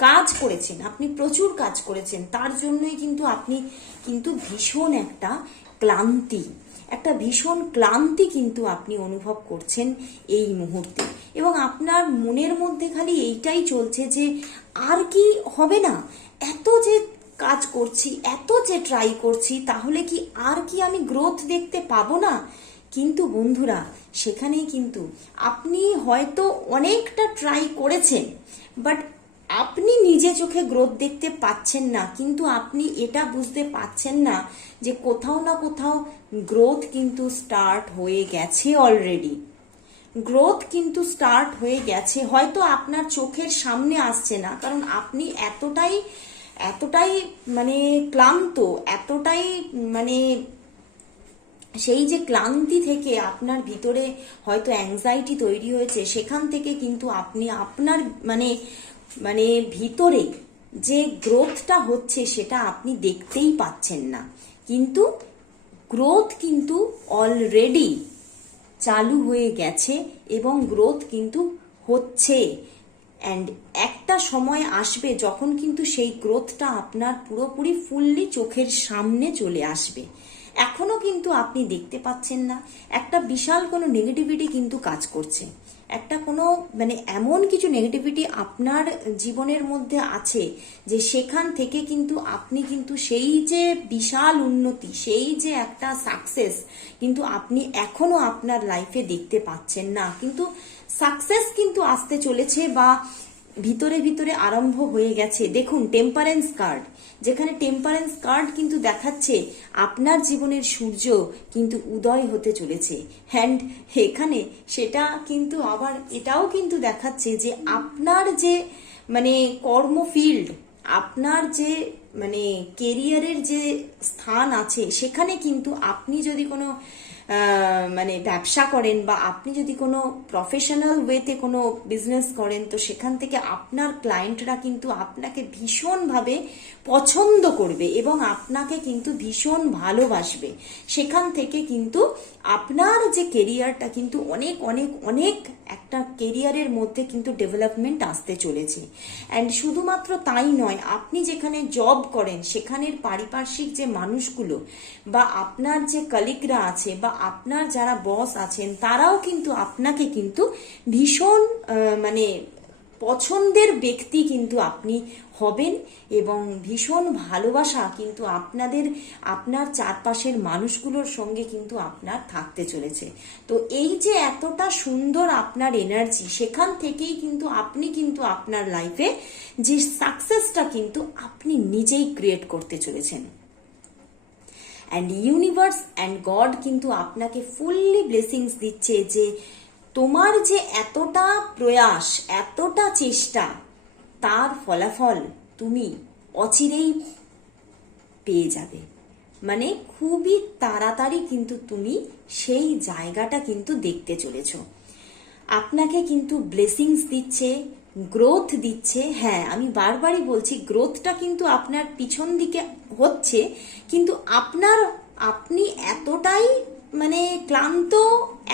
কাজ করেছেন, আপনি প্রচুর কাজ করেছেন, তার জন্যই কিন্তু আপনি কিন্তু ভীষণ একটা ভীষণ ক্লান্তি কিন্তু আপনি অনুভব করছেন এই মুহূর্তে, এবং আপনার মনের মধ্যে খালি এইটাই চলছে যে আর কি হবে না, এত যে কাজ করছি, এত যে ট্রাই করছি, তাহলে কি আর কি আমি গ্রোথ দেখতে পাবো না। কিন্তু বন্ধুরা, সেখানেই কিন্তু আপনি হয়তো অনেকটা ট্রাই করেছেন, বাট আপনি নিজে চোখে গ্রোথ দেখতে পাচ্ছেন না, কিন্তু আপনি এটা বুঝতে পাচ্ছেন না যে কোথাও না কোথাও গ্রোথ কিন্তু স্টার্ট হয়ে গেছে অলরেডি। গ্রোথ কিন্তু স্টার্ট হয়ে গেছে, হয়তো আপনার চোখের সামনে আসছে না, কারণ আপনি এতটাই মানে ক্লান্ত, এতটাই মানে সেই যে ক্লান্তি থেকে আপনার ভিতরে হয়তো অ্যাংজাইটি তৈরি হয়েছে, সেখান থেকে কিন্তু আপনি আপনার মানে ভিতরে যে গ্রোথটা হচ্ছে সেটা আপনি দেখতেই পাচ্ছেন না, কিন্তু গ্রোথ কিন্তু অলরেডি চালু হয়ে গেছে এবং গ্রোথ কিন্তু হচ্ছে। অ্যান্ড একটা সময় আসবে যখন কিন্তু সেই গ্রোথটা আপনার পুরোপুরি ফুললি চোখের সামনে চলে আসবে। এখনো কিন্তু আপনি দেখতে পাচ্ছেন না, একটা বিশাল কোনো নেগেটিভিটি কিন্তু কাজ করছে, একটা কোনো মানে এমন কিছু নেগেটিভিটি আপনার জীবনের মধ্যে আছে যে সেখান থেকে কিন্তু আপনি কিন্তু সেই যে বিশাল উন্নতি, সেই যে একটা সাকসেস কিন্তু আপনি এখনো আপনার লাইফে দেখতে পাচ্ছেন না, কিন্তু সাকসেস কিন্তু আসতে চলেছে বা ভিতরে ভিতরে আরম্ভ হয়ে গেছে। দেখুন টেম্পারেন্স কার্ড, যেখানে টেম্পারেন্স কার্ড কিন্তু দেখাচ্ছে আপনার জীবনের সূর্য কিন্তু উদয় হতে চলেছে, অ্যান্ড এখানে সেটা কিন্তু আবার এটাও কিন্তু দেখাচ্ছে যে আপনার যে মানে কর্মফিল্ড, আপনার যে মানে কেরিয়ারের যে স্থান আছে সেখানে কিন্তু আপনি যদি কোনো মানে ব্যবসা করেন বা আপনি যদি কোনো প্রফেশনাল ওয়েতে কোনো বিজনেস করেন, তো সেখান থেকে আপনার ক্লায়েন্টরা কিন্তু আপনাকে ভীষণভাবে পছন্দ করবে এবং আপনাকে কিন্তু ভীষণ ভালোবাসবে। সেখান থেকে কিন্তু আপনার যে কেরিয়ারটা কিন্তু অনেক অনেক অনেক একটা কেরিয়ারের মধ্যে কিন্তু ডেভেলপমেন্ট আসতে চলেছে। অ্যান্ড শুধুমাত্র তাই নয়, আপনি যেখানে জব করেন সেখানের পারিপার্শ্বিক যে মানুষগুলো বা আপনার যে কলিগরা আছে বা আপনার যারা বস আছেন তারাও কিন্তু আপনাকে কিন্তু ভীষণ মানে পছন্দের ব্যক্তি কিন্তু আপনি হবেন এবং ভীষণ ভালোবাসা কিন্তু আপনার চারপাশের মানুষগুলোর সঙ্গে কিন্তু আপনার থাকতে চলেছে। তো এই যে এতটা সুন্দর আপনার এনার্জি, সেখান থেকেই কিন্তু আপনি কিন্তু আপনার লাইফে যে সাকসেসটা কিন্তু আপনি নিজেই ক্রিয়েট করতে চলেছেন। অ্যান্ড ইউনিভার্স অ্যান্ড গড কিন্তু আপনাকে ফুললি ব্লেসিংস দিচ্ছে যে তোমার যে এতটা প্রয়াস, এতটা চেষ্টা, তার ফলাফল তুমি অচিরেই পেয়ে যাবে। মানে খুবই তাড়াতাড়ি কিন্তু তুমি সেই জায়গাটা কিন্তু দেখতে চলেছ। আপনাকে কিন্তু ব্লেসিংস দিচ্ছে, গ্রোথ দিচ্ছে। হ্যাঁ, আমি বারবারই বলছি গ্রোথটা কিন্তু আপনার পিছন দিকে হচ্ছে, কিন্তু আপনি এতটাই মানে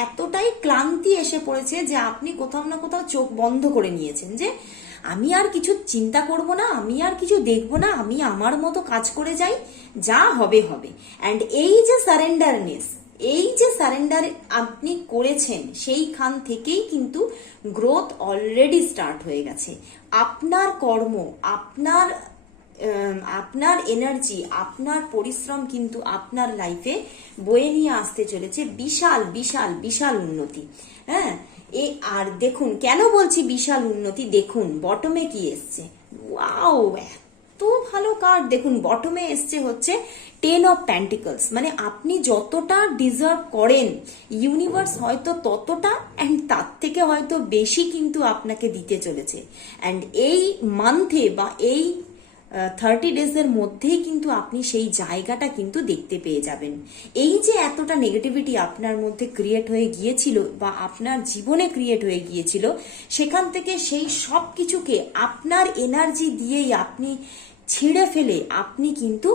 এতটাই ক্লান্তি এসে পড়েছে যে আপনি কোথাও না কোথাও চোখ বন্ধ করে নিয়েছেন যে আমি আর কিছু চিন্তা করব না, আমি আর কিছু দেখব না, আমি আমার মতো কাজ করে যাই, যা হবে হবে। অ্যান্ড এই যে সারেন্ডার আপনি করেছেন, সেইখান থেকেই কিন্তু গ্রোথ অলরেডি স্টার্ট হয়ে গেছে। আপনার কর্ম, আপনার এনার্জি, আপনার পরিশ্রম কিন্তু আপনার লাইফে বয়ে নিয়ে আসতে চলেছে বিশাল বিশাল বিশাল উন্নতি। হ্যাঁ, আর দেখুন কেন বলছি বিশাল উন্নতি, দেখুন বটমে কি এসছে। ওয়াও, এত ভালো কার্ড! দেখুন বটমে এসছে হচ্ছে 10 অফ প্যান্টিকলস। মানে আপনি যতটা ডিজার্ভ করেন ইউনিভার্স হয়তো ততটা অ্যান্ড তার থেকে হয়তো বেশি কিন্তু আপনাকে দিতে চলেছে। অ্যান্ড এই মান্থে বা এই 30 ডেজের মধ্যেই কিন্তু আপনি সেই জায়গাটা কিন্তু দেখতে পেয়ে যাবেন। এই যে এতটা নেগেটিভিটি আপনার মধ্যে ক্রিয়েট হয়ে গিয়েছিল বা আপনার জীবনে ক্রিয়েট হয়ে গিয়েছিল, সেখান থেকে সেই সব কিছুকে আপনার এনার্জি দিয়েই আপনি ছিঁড়ে ফেলে আপনি কিন্তু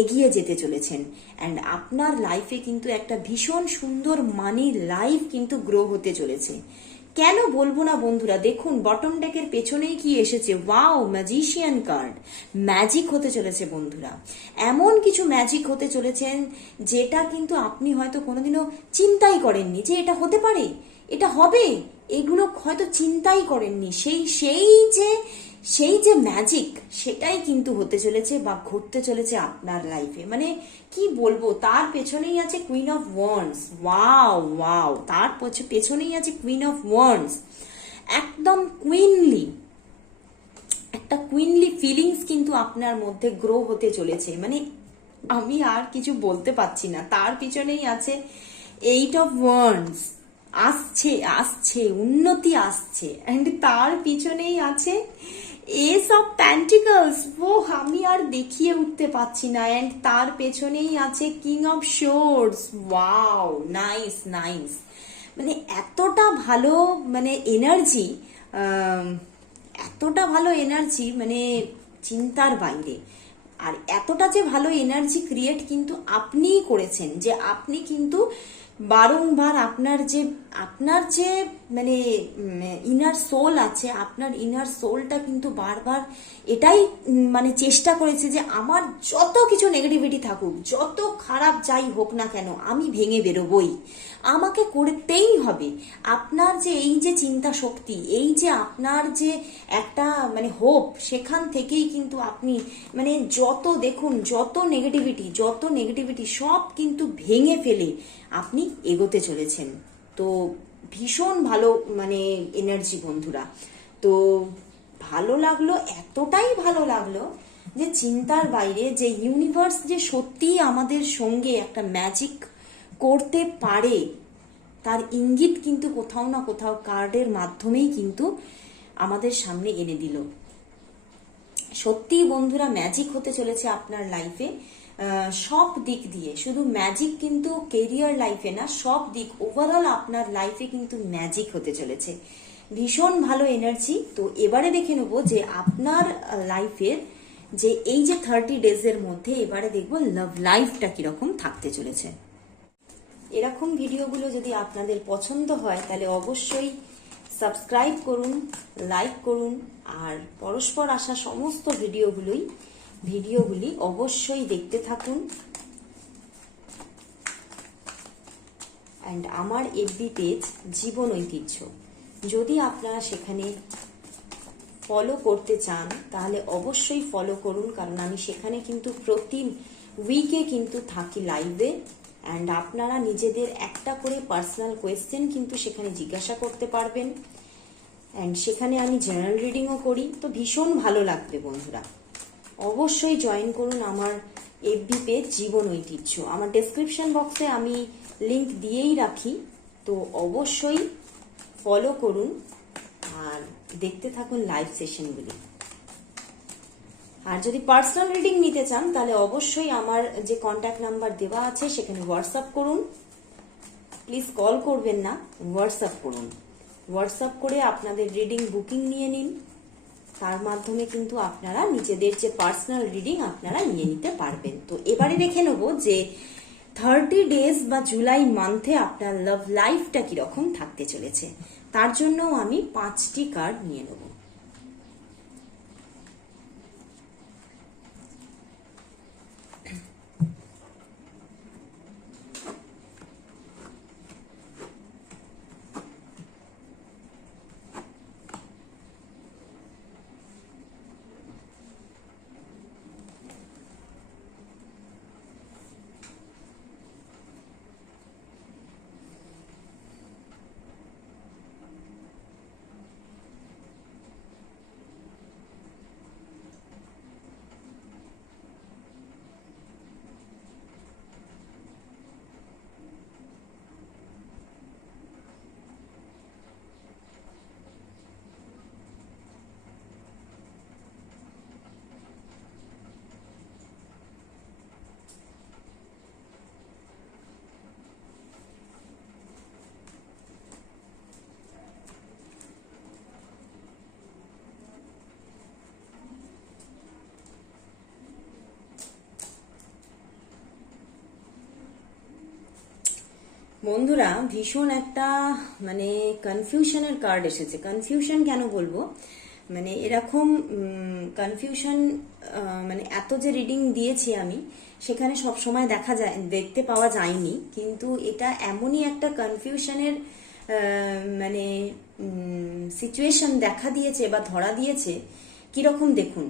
এগিয়ে যেতে চলেছেন। অ্যান্ড আপনার লাইফে কিন্তু একটা ভীষণ সুন্দর মানি লাইফ কিন্তু গ্রো হতে চলেছে। কেন বলবো না বন্ধুরা, দেখুন বটম ডেকের পেছনেই কি এসেছে, ওয়াও, ম্যাজিশিয়ান কার্ড। ম্যাজিক হতে চলেছে বন্ধুরা, এমন কিছু ম্যাজিক হতে চলেছেন যেটা কিন্তু আপনি হয়তো কোনোদিনও চিন্তাই করেননি যে এটা হতে পারে, এটা হবে, এগুলো হয়তো চিন্তাই করেননি। সেই যে ম্যাজিক, সেটাই কিন্তু হতে চলেছে বা ঘটতে চলেছে আপনার লাইফে। মানে কি বলবো, তার পেছনেই আছে queen of wands. Wow wow, তার পেছনেই আছে কুইন অফ ওয়ান্ডস। একদম একটা কুইনলি ফিলিংস কিন্তু আপনার মধ্যে গ্রো হতে চলেছে। মানে আমি আর কিছু বলতে পারছি না। তার পিছনেই আছে 8 অফ ওয়ান্ডস। আসছে উন্নতি আসছে। এন্ড তার পিছনেই আছে এস অফ প্যান্টিকলস। ও আমি আর দেখিয়ে উঠতে পারছি না। এন্ড তার পেছনেই আছে king of swords. Wow, nice nice. মানে এতটা ভালো মানে এনার্জি, মানে চিন্তার বাইরে। আর এতটা যে ভালো এনার্জি ক্রিয়েট কিন্তু আপনিই করেছেন, যে আপনি কিন্তু বারংবার আপনার যে মানে ইনার সোল আছে, আপনার ইনার সোলটা কিন্তু বারবার এটাই মানে চেষ্টা করেছে যে আমার যত কিছু নেগেটিভিটি থাকুক, যত খারাপ যাই হোক না কেন, আমি ভেঙে বেরোবই, আমাকে করতেই হবে। আপনার যে এই যে চিন্তা শক্তি, এই যে আপনার যে একটা মানে হোপ, সেখান থেকেই কিন্তু আপনি মানে যত নেগেটিভিটি সব কিন্তু ভেঙে ফেলে আপনি এগোতে চলেছেন। তো ভীষণ ভালো মানে এনার্জি বন্ধুরা। তো ভালো লাগলো, এতটাই ভালো লাগলো যে চিন্তার বাইরে, যে ইউনিভার্স যে সত্যিই আমাদের সঙ্গে একটা ম্যাজিক করতে পারে, তার ইঙ্গিত কিন্তু কোথাও না কোথাও কার্ডের মাধ্যমেই কিন্তু আমাদের সামনে এনে দিল। সত্যি বন্ধুরা ম্যাজিক হতে চলেছে আপনার লাইফে, সব দিক দিয়ে। শুধু ম্যাজিক কিন্তু কেরিয়ার লাইফে না, সব দিক ওভারঅল আপনার লাইফে কিন্তু ম্যাজিক হতে চলেছে। ভীষণ ভালো এনার্জি। তো এবারে দেখে নেবো যে আপনার লাইফের যে এই যে 30 ডেজের মধ্যে এবারে দেখবো লাভ লাইফটা কিরকম থাকতে চলেছে। এরকম ভিডিওগুলো যদি আপনাদের পছন্দ হয় তাহলে অবশ্যই সাবস্ক্রাইব করুন, লাইক করুন, আর পরস্পর আসা সমস্ত ভিডিওগুলি অবশ্যই দেখতে থাকুন। অ্যান্ড আমার এফবি পেজ জীবন ঐতিহ্য, যদি আপনারা সেখানে ফলো করতে চান তাহলে অবশ্যই ফলো করুন, কারণ আমি সেখানে কিন্তু প্রতি উইকে কিন্তু থাকি লাইভে। অ্যান্ড আপনারা নিজেদের একটা করে পার্সোনাল কোয়েশ্চেন কিন্তু সেখানে জিজ্ঞাসা করতে পারবেন। অ্যান্ড সেখানে আমি জেনারেল রিডিংও করি। তো ভীষণ ভালো লাগবে বন্ধুরা, অবশ্যই জয়েন করুন আমার এফবি পেজ জীবন ঐতিহ্য। আমার ডেসক্রিপশন বক্সে আমি লিংক দিয়েই রাখি, তো অবশ্যই ফলো করুন আর দেখতে থাকুন লাইভ সেশনগুলি। আর যদি পার্সোনাল রিডিং নিতে চান তাহলে অবশ্যই আমার যে কন্ট্যাক্ট নাম্বার দেওয়া আছে সেখানে হোয়াটসঅ্যাপ করুন। প্লিজ কল করবেন না, হোয়াটসঅ্যাপ করুন। হোয়াটসঅ্যাপ করে আপনাদের রিডিং বুকিং নিয়ে নিন, তার মাধ্যমে কিন্তু আপনারা নিজেদের যে পার্সোনাল রিডিং আপনারা নিয়ে নিতে পারবেন। তো এবারে দেখে নেব যে 30 ডেজ বা জুলাই মান্থে আপনার লাভ লাইফটা কিরকম থাকতে চলেছে। তার জন্য আমি 5টি কার্ড নিয়ে নেব। বন্ধুরা ভীষণ একটা মানে কনফিউশনের কার্ড এসেছে। কনফিউশন কেন বলবো, মানে এরকম কনফিউশন মানে এত যে রিডিং দিয়েছি আমি সেখানে সব সময় দেখতে পাওয়া যায়নি, কিন্তু এটা এমনই একটা কনফিউশনের মানে সিচুয়েশন দেখা দিয়েছে বা ধরা দিয়েছে। কিরকম দেখুন,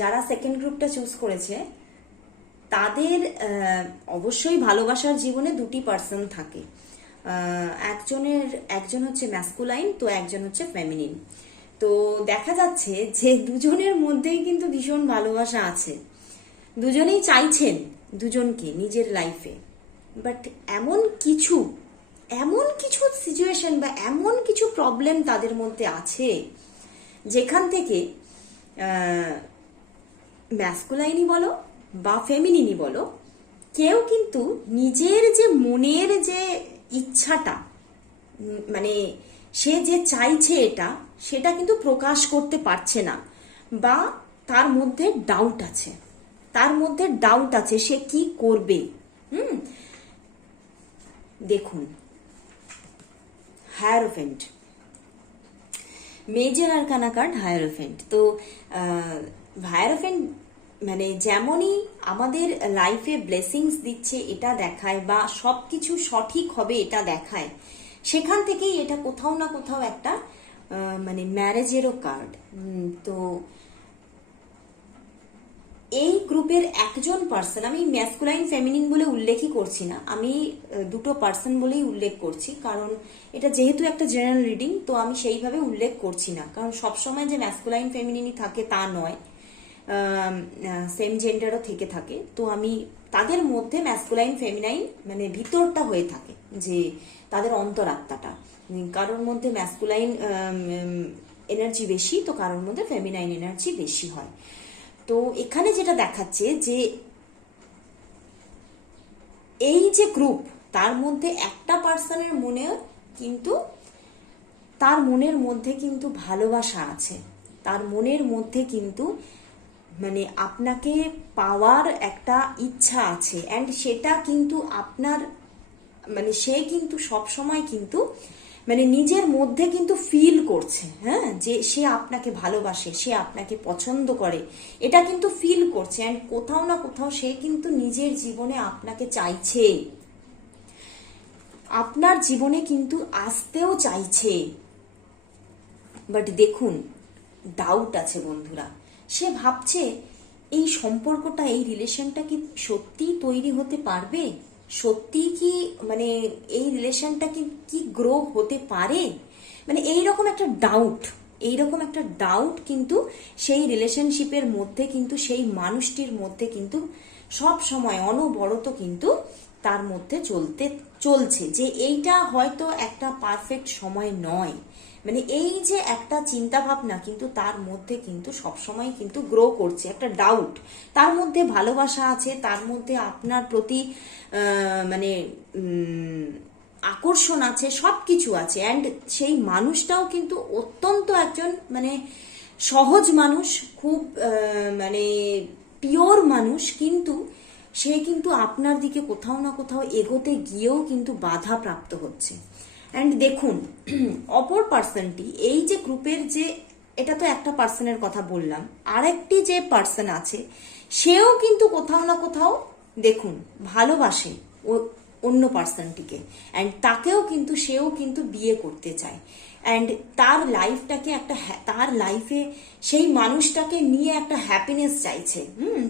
যারা সেকেন্ড গ্রুপটা চুজ করেছে তাদের অবশ্যই ভালোবাসার জীবনে দুটি পার্সন থাকে। একজন হচ্ছে ম্যাসকুলাইন, তো একজন হচ্ছে ফেমিনিন। তো দেখা যাচ্ছে যে দুজনের মধ্যেই কিন্তু ভীষণ ভালোবাসা আছে, দুজনেই চাইছেন দুজনকে নিজের লাইফে। বাট এমন কিছু সিচুয়েশন বা এমন কিছু প্রবলেম তাদের মধ্যে আছে যেখান থেকে ম্যাসকুলাইনই বলো বা ফেমিনিনই বলো, কেউ কিন্তু নিজের যে মনের যে ইচ্ছাটা মানে সে যে চাইছে সেটা কিন্তু প্রকাশ করতে পারছে না, বা তার মধ্যে ডাউট আছে সে কি করবে। দেখুন, hierophant, major arcana card hierophant. তো হায়ারোফেন্ট মানে যেমনই আমাদের লাইফে ব্লেসিংস দিচ্ছে এটা দেখায়, বা সবকিছু সঠিক হবে এটা দেখায়, সেখান থেকেই এটা কোথাও না কোথাও একটা মানে ম্যারেজেরও কার্ড। তো এই গ্রুপের একজন পার্সন, আমি ম্যাসকুলাইন ফেমিনিন বলে উল্লেখই করছি না, আমি দুটো পার্সন বলেই উল্লেখ করছি, কারণ এটা যেহেতু একটা জেনারেল রিডিং তো আমি সেইভাবে উল্লেখ করছি না, কারণ সবসময় যে ম্যাসকুলাইন ফেমিনিনই থাকে তা নয়, সেম জেন্ডারও থেকে থাকে। তো আমি তাদের মধ্যে ম্যাসকুলাইন ফেমিনাইন মানে ভিতরটা হয়ে থাকে, যে তাদের অন্তরাত্মাটা, কারোর মধ্যে ম্যাসকুলাইন এনার্জি বেশি, তো কারোর মধ্যে ফেমিনাইন এনার্জি বেশি হয়। তো এখানে যেটা দেখাচ্ছে যে এই যে গ্রুপ, তার মধ্যে একটা পার্সনের মনে কিন্তু, তার মনের মধ্যে কিন্তু ভালোবাসা আছে, তার মনের মধ্যে কিন্তু মানে আপনাকে পাওয়ার একটা ইচ্ছা আছে, অ্যান্ড সেটা কিন্তু আপনার মানে সে কিন্তু সব সময় কিন্তু মানে নিজের মধ্যে কিন্তু ফিল করছে, হ্যাঁ, যে সে আপনাকে ভালোবাসে, সে আপনাকে পছন্দ করে, এটা কিন্তু ফিল করছে। অ্যান্ড কোথাও না কোথাও সে কিন্তু নিজের জীবনে আপনাকে চাইছে, আপনার জীবনে কিন্তু আসতেও চাইছে। বাট দেখুন, ডাউট আছে বন্ধুরা, সে ভাবছে এই সম্পর্কটা, এই রিলেশনটা কি সত্যি তৈরি হতে পারবে, সত্যি কি মানে এই রিলেশনটা কি গ্রো হতে পারে, মানে এইরকম একটা ডাউট, এইরকম একটা ডাউট কিন্তু সেই রিলেশনশিপের মধ্যে কিন্তু সেই মানুষটির মধ্যে কিন্তু সব সময় অনবরত কিন্তু তার মধ্যে চলছে, যে এইটা হয়তো একটা পারফেক্ট সময় নয়। মানে এই যে একটা চিন্তা ভাবনা কিন্তু তার মধ্যে কিন্তু সবসময় কিন্তু গ্রো করছে, একটা ডাউট, তার মধ্যে ভালোবাসা আছে, তার মধ্যে আপনার প্রতি মানে আকর্ষণ আছে, সব কিছু আছে। অ্যান্ড সেই মানুষটাও কিন্তু অত্যন্ত একজন মানে সহজ মানুষ, খুব মানে পিওর মানুষ, কিন্তু সে কিন্তু আপনার দিকে কোথাও না কোথাও এগোতে গিয়েও কিন্তু বাধা প্রাপ্ত হচ্ছে। অ্যান্ড দেখুন, অপর পার্সনটি, এই যে গ্রুপের যে, এটা তো একটা পার্সনের কথা বললাম, আরেকটি যে পার্সন আছে সেও কিন্তু কোথাও না কোথাও দেখুন ভালোবাসে অন্য পার্সনটিকে, অ্যান্ড তাকেও কিন্তু সেও কিন্তু বিয়ে করতে চায়, অ্যান্ড তার লাইফটাকে একটা তার লাইফে সেই মানুষটাকে নিয়ে একটা হ্যাপিনেস চাইছে,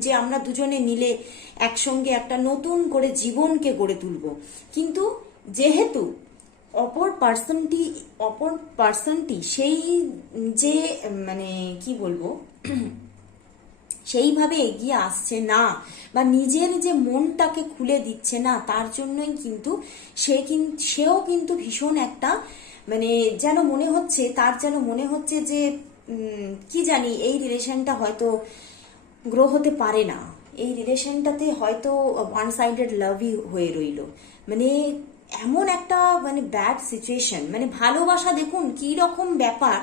যে আমরা দুজনে মিলে একসঙ্গে একটা নতুন করে জীবনকে গড়ে তুলব। কিন্তু যেহেতু অপর পার্সনটি সেই যে মানে কি বলবো সেইভাবে এগিয়ে আসছে না, বা নিজের যে মনটাকে খুলে দিচ্ছে না, তার জন্যই কিন্তু সেও কিন্তু ভীষণ একটা মানে যেন মনে হচ্ছে, তার যেন মনে হচ্ছে যে কি জানি এই রিলেশনটা হয়তো গ্রো হতে পারে না, এই রিলেশনটাতে হয়তো ওয়ান সাইডেড লাভই হয়ে রইল, মানে এমন একটা মানে ব্যাড সিচুয়েশন। মানে ভালোবাসা দেখুন কি রকম ব্যাপার,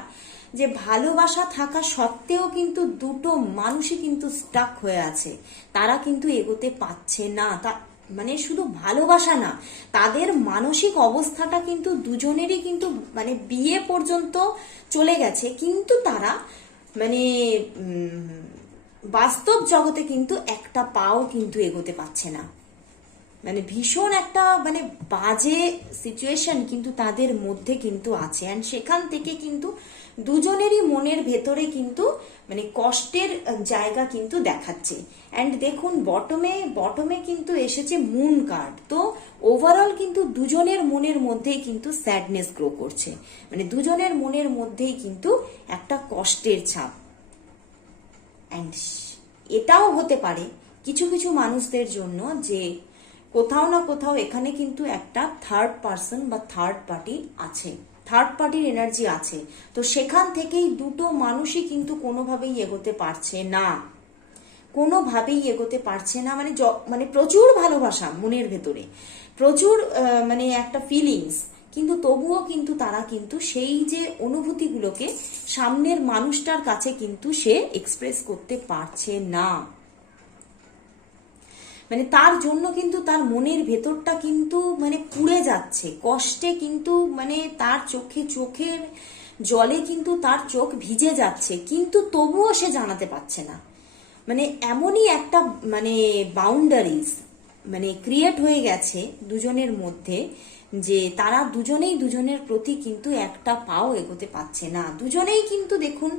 যে ভালোবাসা থাকা সত্ত্বেও কিন্তু দুটো মানুষই কিন্তু স্টাক হয়ে আছে, তারা কিন্তু এগোতে পারছে না। মানে শুধু ভালোবাসা না, তাদের মানসিক অবস্থাটা কিন্তু দুজনেরই কিন্তু মানে বিয়ে পর্যন্ত চলে গেছে, কিন্তু তারা মানে বাস্তব জগতে কিন্তু একটা পাও কিন্তু এগোতে পারছে না। মানে ভীষণ একটা মানে বাজে সিচুয়েশন কিন্তু তাদের মধ্যে কিন্তু আছে, অ্যান্ড সেখান থেকে কিন্তু দুজনেরই মনের ভেতরে কিন্তু মানে কষ্টের জায়গা কিন্তু দেখাচ্ছে। অ্যান্ড দেখুন বটমে কিন্তু এসেছে মুন কার্ড, তো ওভারঅল কিন্তু দুজনের মনের মধ্যেই কিন্তু স্যাডনেস গ্রো করছে, মানে দুজনের মনের মধ্যেই কিন্তু একটা কষ্টের ছাপ। অ্যান্ড এটাও হতে পারে কিছু কিছু মানুষদের জন্য যে কোথাও না কোথাও এখানে কিন্তু একটা থার্ড পার্সন বা থার্ড পার্টি আছে, থার্ড পার্টির এনার্জি আছে, তো সেখান থেকেই দুটো মানুষই কিন্তু কোনোভাবেই এগোতে পারছে না, কোনোভাবেই এগোতে পারছে না। মানে মানে প্রচুর ভালোবাসা মনের ভেতরে, প্রচুর মানে একটা ফিলিংস, কিন্তু তবুও কিন্তু তারা কিন্তু সেই যে অনুভূতিগুলোকে সামনের মানুষটার কাছে কিন্তু সে এক্সপ্রেস করতে পারছে না। মানে তার জন্য কিন্তু তার মনের ভেতরটা কিন্তু মানে পুড়ে যাচ্ছে কষ্টে, কিন্তু মানে তার চোখের জলে কিন্তু তার চোখ ভিজে যাচ্ছে, কিন্তু তবুও সে জানাতে পারছে না। মানে এমনই একটা মানে বাউন্ডারিজ মানে ক্রিয়েট হয়ে গেছে দুজনের মধ্যে, যে তারা দুজনেই দুজনের প্রতি কিন্তু একটা পাও এগোতে পারছে না। দুজনেই কিন্তু দেখুন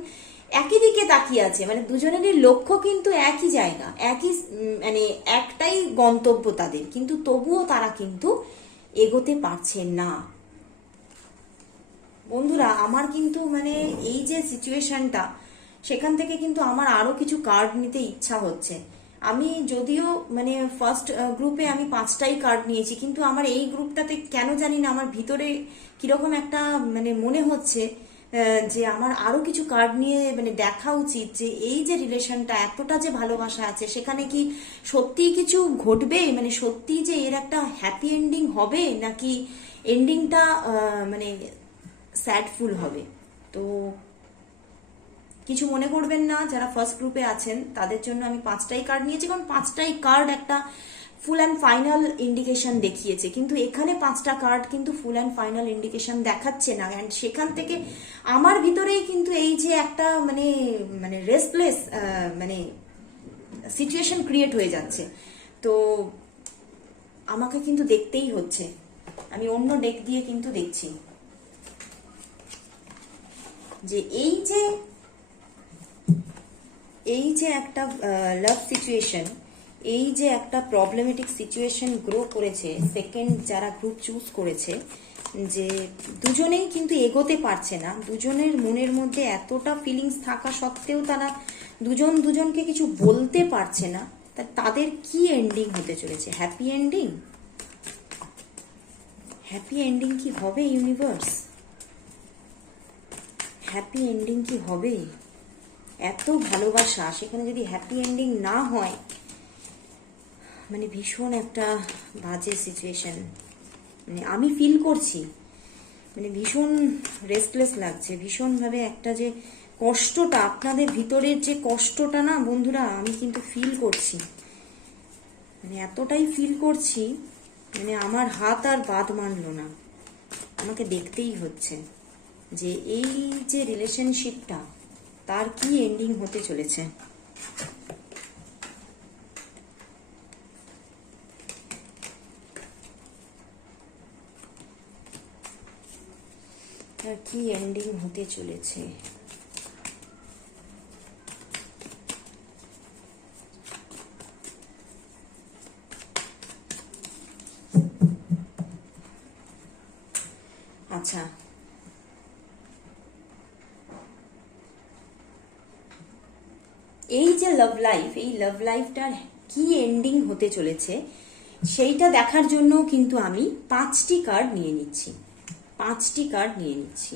একই দিকে তাকিয়ে আছে, মানে দুজনেরই লক্ষ্য কিন্তু একই জায়গা, একই মানে একটাই গন্তব্য তাদের, কিন্তু তবুও তারা কিন্তু এগোতে পারছে না। বন্ধুরা, আমার কিন্তু মানে এই যে সিচুয়েশনটা, সেখান থেকে কিন্তু আমার আরো কিছু কার্ড নিতে ইচ্ছা হচ্ছে। আমি যদিও মানে ফার্স্ট গ্রুপে আমি 5টাই কার্ড নিয়েছি, কিন্তু আমার এই গ্রুপটাতে কেন জানি না আমার ভিতরে কিরকম একটা মানে মনে হচ্ছে যে আমার আরো কিছু কার্ড নিয়ে মানে দেখা উচিত, যে এই যে রিলেশনটা এতটা যে ভালোবাসা আছে সেখানে কি সত্যি কিছু ঘটবে, মানে সত্যি যে এর একটা হ্যাপি এন্ডিং হবে, নাকি এন্ডিংটা মানে স্যাডফুল হবে। তো কিছু মনে করবেন না, যারা ফার্স্ট গ্রুপে আছেন তাদের জন্য আমি 5টাই কার্ড নিয়েছি, কারণ 5টাই কার্ড একটা ফুল অ্যান্ড ফাইনাল ইন্ডিকেশন দেখিয়েছে, কিন্তু এখানে 5টা কার্ড কিন্তু ফুল অ্যান্ড ফাইনাল ইন্ডিকেশন দেখাচ্ছে না। অ্যান্ড সেখান থেকে আমার ভিতরেই কিন্তু এই যে একটা মানে মানে রেস্টলেস মানে সিচুয়েশন ক্রিয়েট হয়ে যাচ্ছে। তো আমাকে কিন্তু দেখতেই হচ্ছে, আমি অন্য ডেক দিয়ে কিন্তু দেখছি যে এই যে একটা লাভ সিচুয়েশন, এই যে একটা প্রবলেমেটিক সিচুয়েশন গ্রো করেছে সেকেন্ড যারা গ্রুপ চুজ করেছে, যে দুজনেই কিন্তু এগোতে পারছে না, দুজনের মনের মধ্যে এতটা ফিলিংস থাকা সত্ত্বেও তারা দুজন দুজনকে কিছু বলতে পারছে না, তাদের কি এন্ডিং হতে চলেছে? Happy ending? হ্যাপি এন্ডিং কি হবে ইউনিভার্স? হ্যাপি এন্ডিং কি হবে? এত ভালোবাসা, সেখানে যদি হ্যাপি এন্ডিং না হয়, মানে ভীষণ একটা বাজে সিচুয়েশন মানে আমি ফিল করছি, মানে ভীষণ রেস্টলেস লাগছে, ভীষণভাবে একটা যে কষ্টটা আপনাদের ভিতরের যে কষ্টটা না বন্ধুরা, আমি কিন্তু ফিল করছি, মানে এতটাই ফিল করছি, মানে আমার হাত আর বাদ মানলো না, আমাকে দেখতেই হচ্ছে যে এই যে রিলেশনশিপটা তার কি এন্ডিং হতে চলেছে। তার কি এন্ডিং হতে চলেছে? আচ্ছা, এই যে লাভ লাইফ, এই লাভ লাইফটার কি এন্ডিং হতে চলেছে সেইটা দেখার জন্য কিন্তু আমি 5টি কার্ড নিয়ে নিচ্ছি, 5টি কার্ড নিয়ে নিচ্ছি।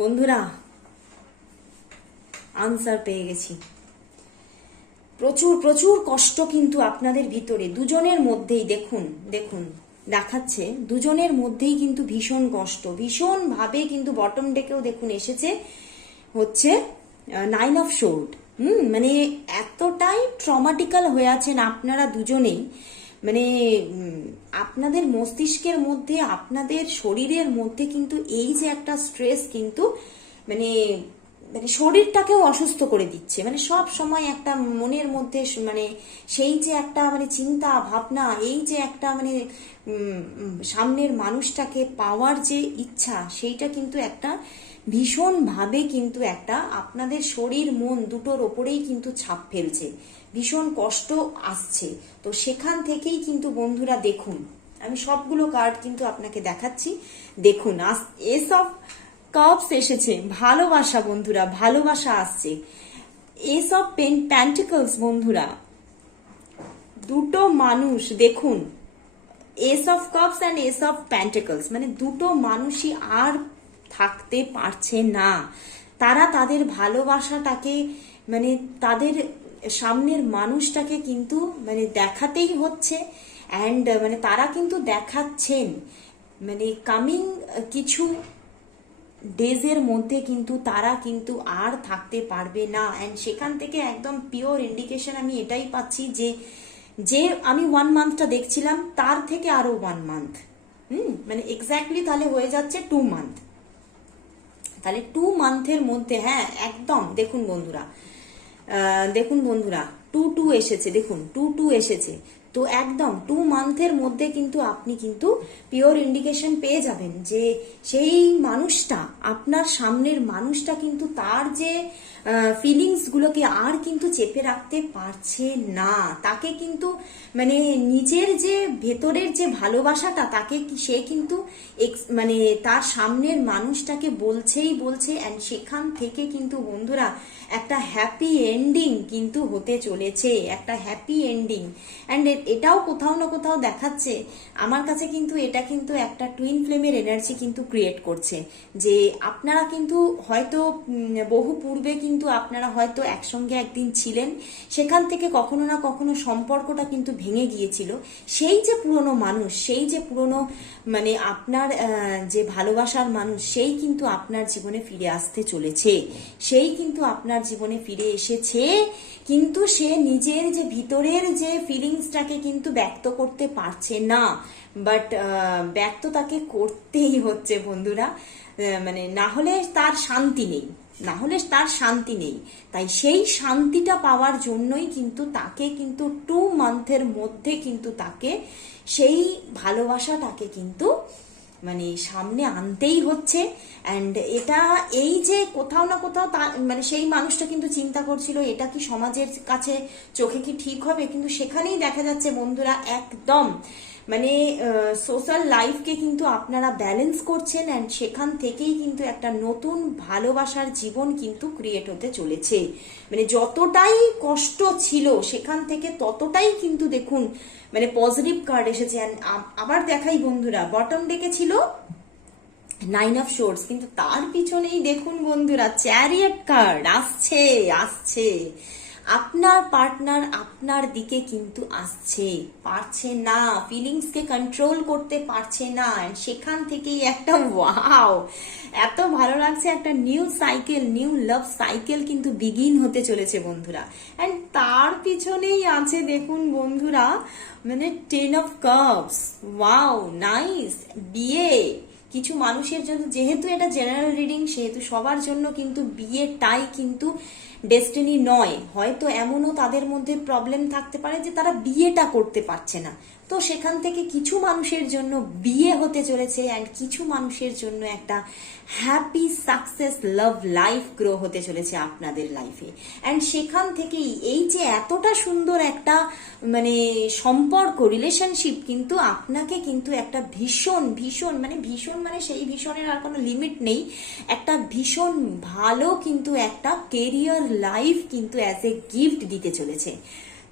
বন্ধুরা আনসার পেয়ে গেছি, প্রচুর প্রচুর কষ্ট কিন্তু আপনাদের ভিতরে দুজনের মধ্যেই, দেখুন দেখুন দেখাচ্ছে দুজনের মধ্যেই কিন্তু ভীষণ কষ্ট, ভীষণ ভাবে কিন্তু বটম ডেকেও দেখুন এসেছে হচ্ছে 9 অফ সোর্ড। মানে এতটাই ট্রমাটিক্যাল হয়ে আছেন আপনারা দুজনেই, মানে আপনাদের মস্তিষ্কের মধ্যে আপনাদের শরীরের মধ্যে কিন্তু এই যে একটা স্ট্রেস কিন্তু মানে মানে শরীরটাকেও অসুস্থ করে দিচ্ছে, মানে সব সময় একটা মনের মধ্যে মানে সেই যে একটা মানে চিন্তা ভাবনা, এই যে একটা মানে সামনের মানুষটাকে পাওয়ার যে ইচ্ছা, সেইটা কিন্তু একটা ভীষণভাবে কিন্তু একটা আপনাদের শরীর মন দুটোর ওপরেই কিন্তু ছাপ ফেলছে, ভীষণ কষ্ট আসছে। তো সেখান থেকেই কিন্তু বন্ধুরা দেখুন, আমি সবগুলো কার্ড কিন্তু আপনাকে দেখাচ্ছি, দেখুন এস অফ কাপস এসেছে, ভালোবাসা বন্ধুরা, ভালোবাসা আসছে। এস অফ প্যান্টিকলস বন্ধুরা, দুটো মানুষ দেখুন, S of cups and S of pentacles, মানে দুটো মানুষই আর থাকতে পারছে না, তারা তাদের ভালোবাসাটাকে মানে তাদের সামনের মানুষটাকে কিন্তু মানে দেখাতেই হচ্ছে, অ্যান্ড মানে তারা কিন্তু দেখাচ্ছেন, মানে কামিং কিছু ডেজের মধ্যে কিন্তু তারা কিন্তু আর থাকতে পারবে না। অ্যান্ড সেখান থেকে একদম পিওর ইন্ডিকেশন আমি এটাই পাচ্ছি যে যে আমি 1 মান্থটা দেখছিলাম তার থেকে আরো 1 মান্থ, মানে এক্স্যাক্টলি তাহলে হয়ে যাচ্ছে 2 মান্থ, তাহলে 2 মান্থের মধ্যে, হ্যাঁ একদম দেখুন বন্ধুরা, দেখুন বন্ধুরা 2 2 এসেছে, দেখুন 2 2 এসেছে, তো একদম 2 মান্থের মধ্যে কিন্তু আপনি কিন্তু পিওর ইন্ডিকেশন পেয়ে যাবেন যে সেই মানুষটা, আপনার সামনের মানুষটা কিন্তু তার যে ফিলিংস গুলোকে আর কিন্তু চেপে রাখতে পারছে না। তাকে কিন্তু মানে নিজের যে ভেতরের যে ভালোবাসাটা তাকে সে কিন্তু মানে তার সামনের মানুষটাকে বলছেই বলছে। অ্যান্ড সেখান থেকে কিন্তু বন্ধুরা একটা হ্যাপি এন্ডিং কিন্তু হতে চলেছে, একটা হ্যাপি এন্ডিং। অ্যান্ড এটাও কোথাও না কোথাও দেখাচ্ছে আমার কাছে কিন্তু এটা কিন্তু একটা টুইন ফ্লেমের এনার্জি কিন্তু ক্রিয়েট করছে, যে আপনারা কিন্তু হয়তো বহু পূর্বে কিন্তু আপনারা হয়তো একসঙ্গে একদিন ছিলেন, সেখান থেকে কখনো না কখনো সম্পর্কটা কিন্তু ভেঙে গিয়েছিল। সেই যে পুরনো মানুষ, সেই যে পুরনো মানে আপনার যে ভালোবাসার মানুষ, সেই কিন্তু আপনার জীবনে ফিরে আসতে চলেছে, সেই কিন্তু আপনার জীবনে ফিরে এসেছে। কিন্তু সে নিজের যে ভিতরের যে ফিলিংসটাকে কিন্তু ব্যক্ত করতে পারছে না, বাট ব্যক্ত তাকে করতেই হচ্ছে বন্ধুরা। মানে না হলে তার শান্তি নেই, না হলে তার শান্তি নেই। তাই সেই শান্তিটা পাওয়ার জন্যই কিন্তু তাকে কিন্তু 2 মান্থের মধ্যে কিন্তু তাকে সেই ভালোবাসাটাকে কিন্তু মানে সামনে আনতেই হচ্ছে। অ্যান্ড এটা এই যে কোথাও না কোথাও মানে সেই মানুষটা কিন্তু চিন্তা করছিল এটা কি সমাজের কাছে চোখে কি ঠিক হবে, কিন্তু সেখানেই দেখা যাচ্ছে বন্ধুরা একদম মানে সোশ্যাল লাইফকে কিন্তু আপনারা ব্যালেন্স করছেন। অ্যান্ড সেখান থেকেই কিন্তু একটা নতুন ভালোবাসার জীবন কিন্তু ক্রিয়েট হতে চলেছে। মানে যতটাই কষ্ট ছিল সেখান থেকে ততটাই কিন্তু দেখুন মানে পজিটিভ কার্ড এসেছে। আবার দেখাই বন্ধুরা, বটম ডেকে ছিল 9 অফ সোর্স, কিন্তু তার পিছনেই দেখুন বন্ধুরা চ্যারিয়ট কার্ড আসছে আসছে। আপনার পার্টনার আপনার দিকে কিন্তু আসছে, পারছে না, ফিলিংসকে কন্ট্রোল করতে পারছে না। সেখান থেকেই একটা ওয়াও, এত ভালো লাগছে, একটা নিউ সাইকেল, নিউ লাভ সাইকেল কিন্তু বিগিন হতে চলেছে বন্ধুরা। অ্যান্ড তার পিছনেই আছে দেখুন বন্ধুরা মানে 10 অফ কাপস। Wow, nice. বিয়ে কিছু মানুষের জন্য, যেহেতু এটা জেনারেল রিডিং, সেহেতু সবার জন্য কিন্তু বিয়েটাই কিন্তু ডেস্টিনি নয়। হয়তো এমনও তাদের মধ্যে প্রবলেম থাকতে পারে যে তারা বিয়েটা করতে পারছে না, তো সেখান থেকে কিছু মানুষের জন্য বিয়ে হতে চলেছে। অ্যান্ড কিছু মানুষের জন্য একটা happy success love life grow হতে চলেছে আপনাদের লাইফে। অ্যান্ড সেখান থেকেই এই যে এতটা সুন্দর একটা মানে সম্পর্ক, রিলেশনশিপ কিন্তু আপনাকে কিন্তু একটা ভীষণ ভীষণ মানে ভীষণ মানে সেই ভীষণের আর কোনো লিমিট নেই, একটা ভীষণ ভালো কিন্তু একটা কেরিয়ার লাইফ কিন্তু অ্যাজ এ গিফট দিতে চলেছে।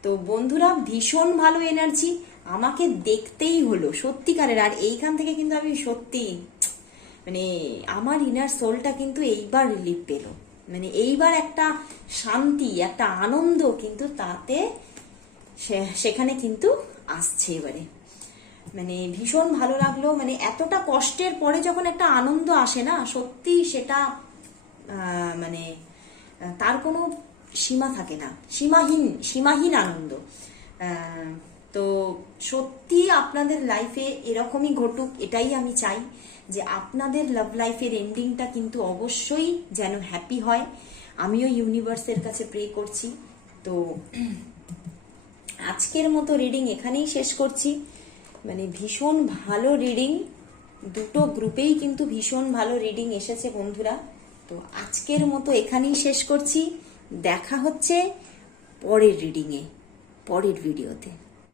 তো বন্ধুরা ভীষণ ভালো এনার্জি, আমাকে দেখতেই হলো সত্যিকারের। আর এইখান থেকে কিন্তু আমি সত্যি মানে আমার ইনার সোলটা কিন্তু এইবার রিলিফ পেল, মানে এইবার একটা শান্তি, একটা আনন্দ কিন্তু তাতে সেখানে কিন্তু আসছে এবারে। মানে ভীষণ ভালো লাগলো, মানে এতটা কষ্টের পরে যখন একটা আনন্দ আসে না, সত্যি সেটা মানে তার কোনো সীমা থাকে না, সীমাহীন সীমাহীন আনন্দ। তো সত্যি আপনাদের লাইফে এরকমই ঘটুক, এটাই আমি চাই, যে আপনাদের লাভ লাইফের এন্ডিংটা কিন্তু অবশ্যই যেন হ্যাপি হয়। আমিও ইউনিভার্সের কাছে প্রে করছি। তো আজকের মতো রিডিং এখানেই শেষ করছি। মানে ভীষণ ভালো রিডিং, দুটো গ্রুপেই কিন্তু ভীষণ ভালো রিডিং এসেছে বন্ধুরা। তো আজকের মতো এখানেই শেষ করছি, দেখা হচ্ছে পরের রিডিংয়ে, পরের ভিডিওতে।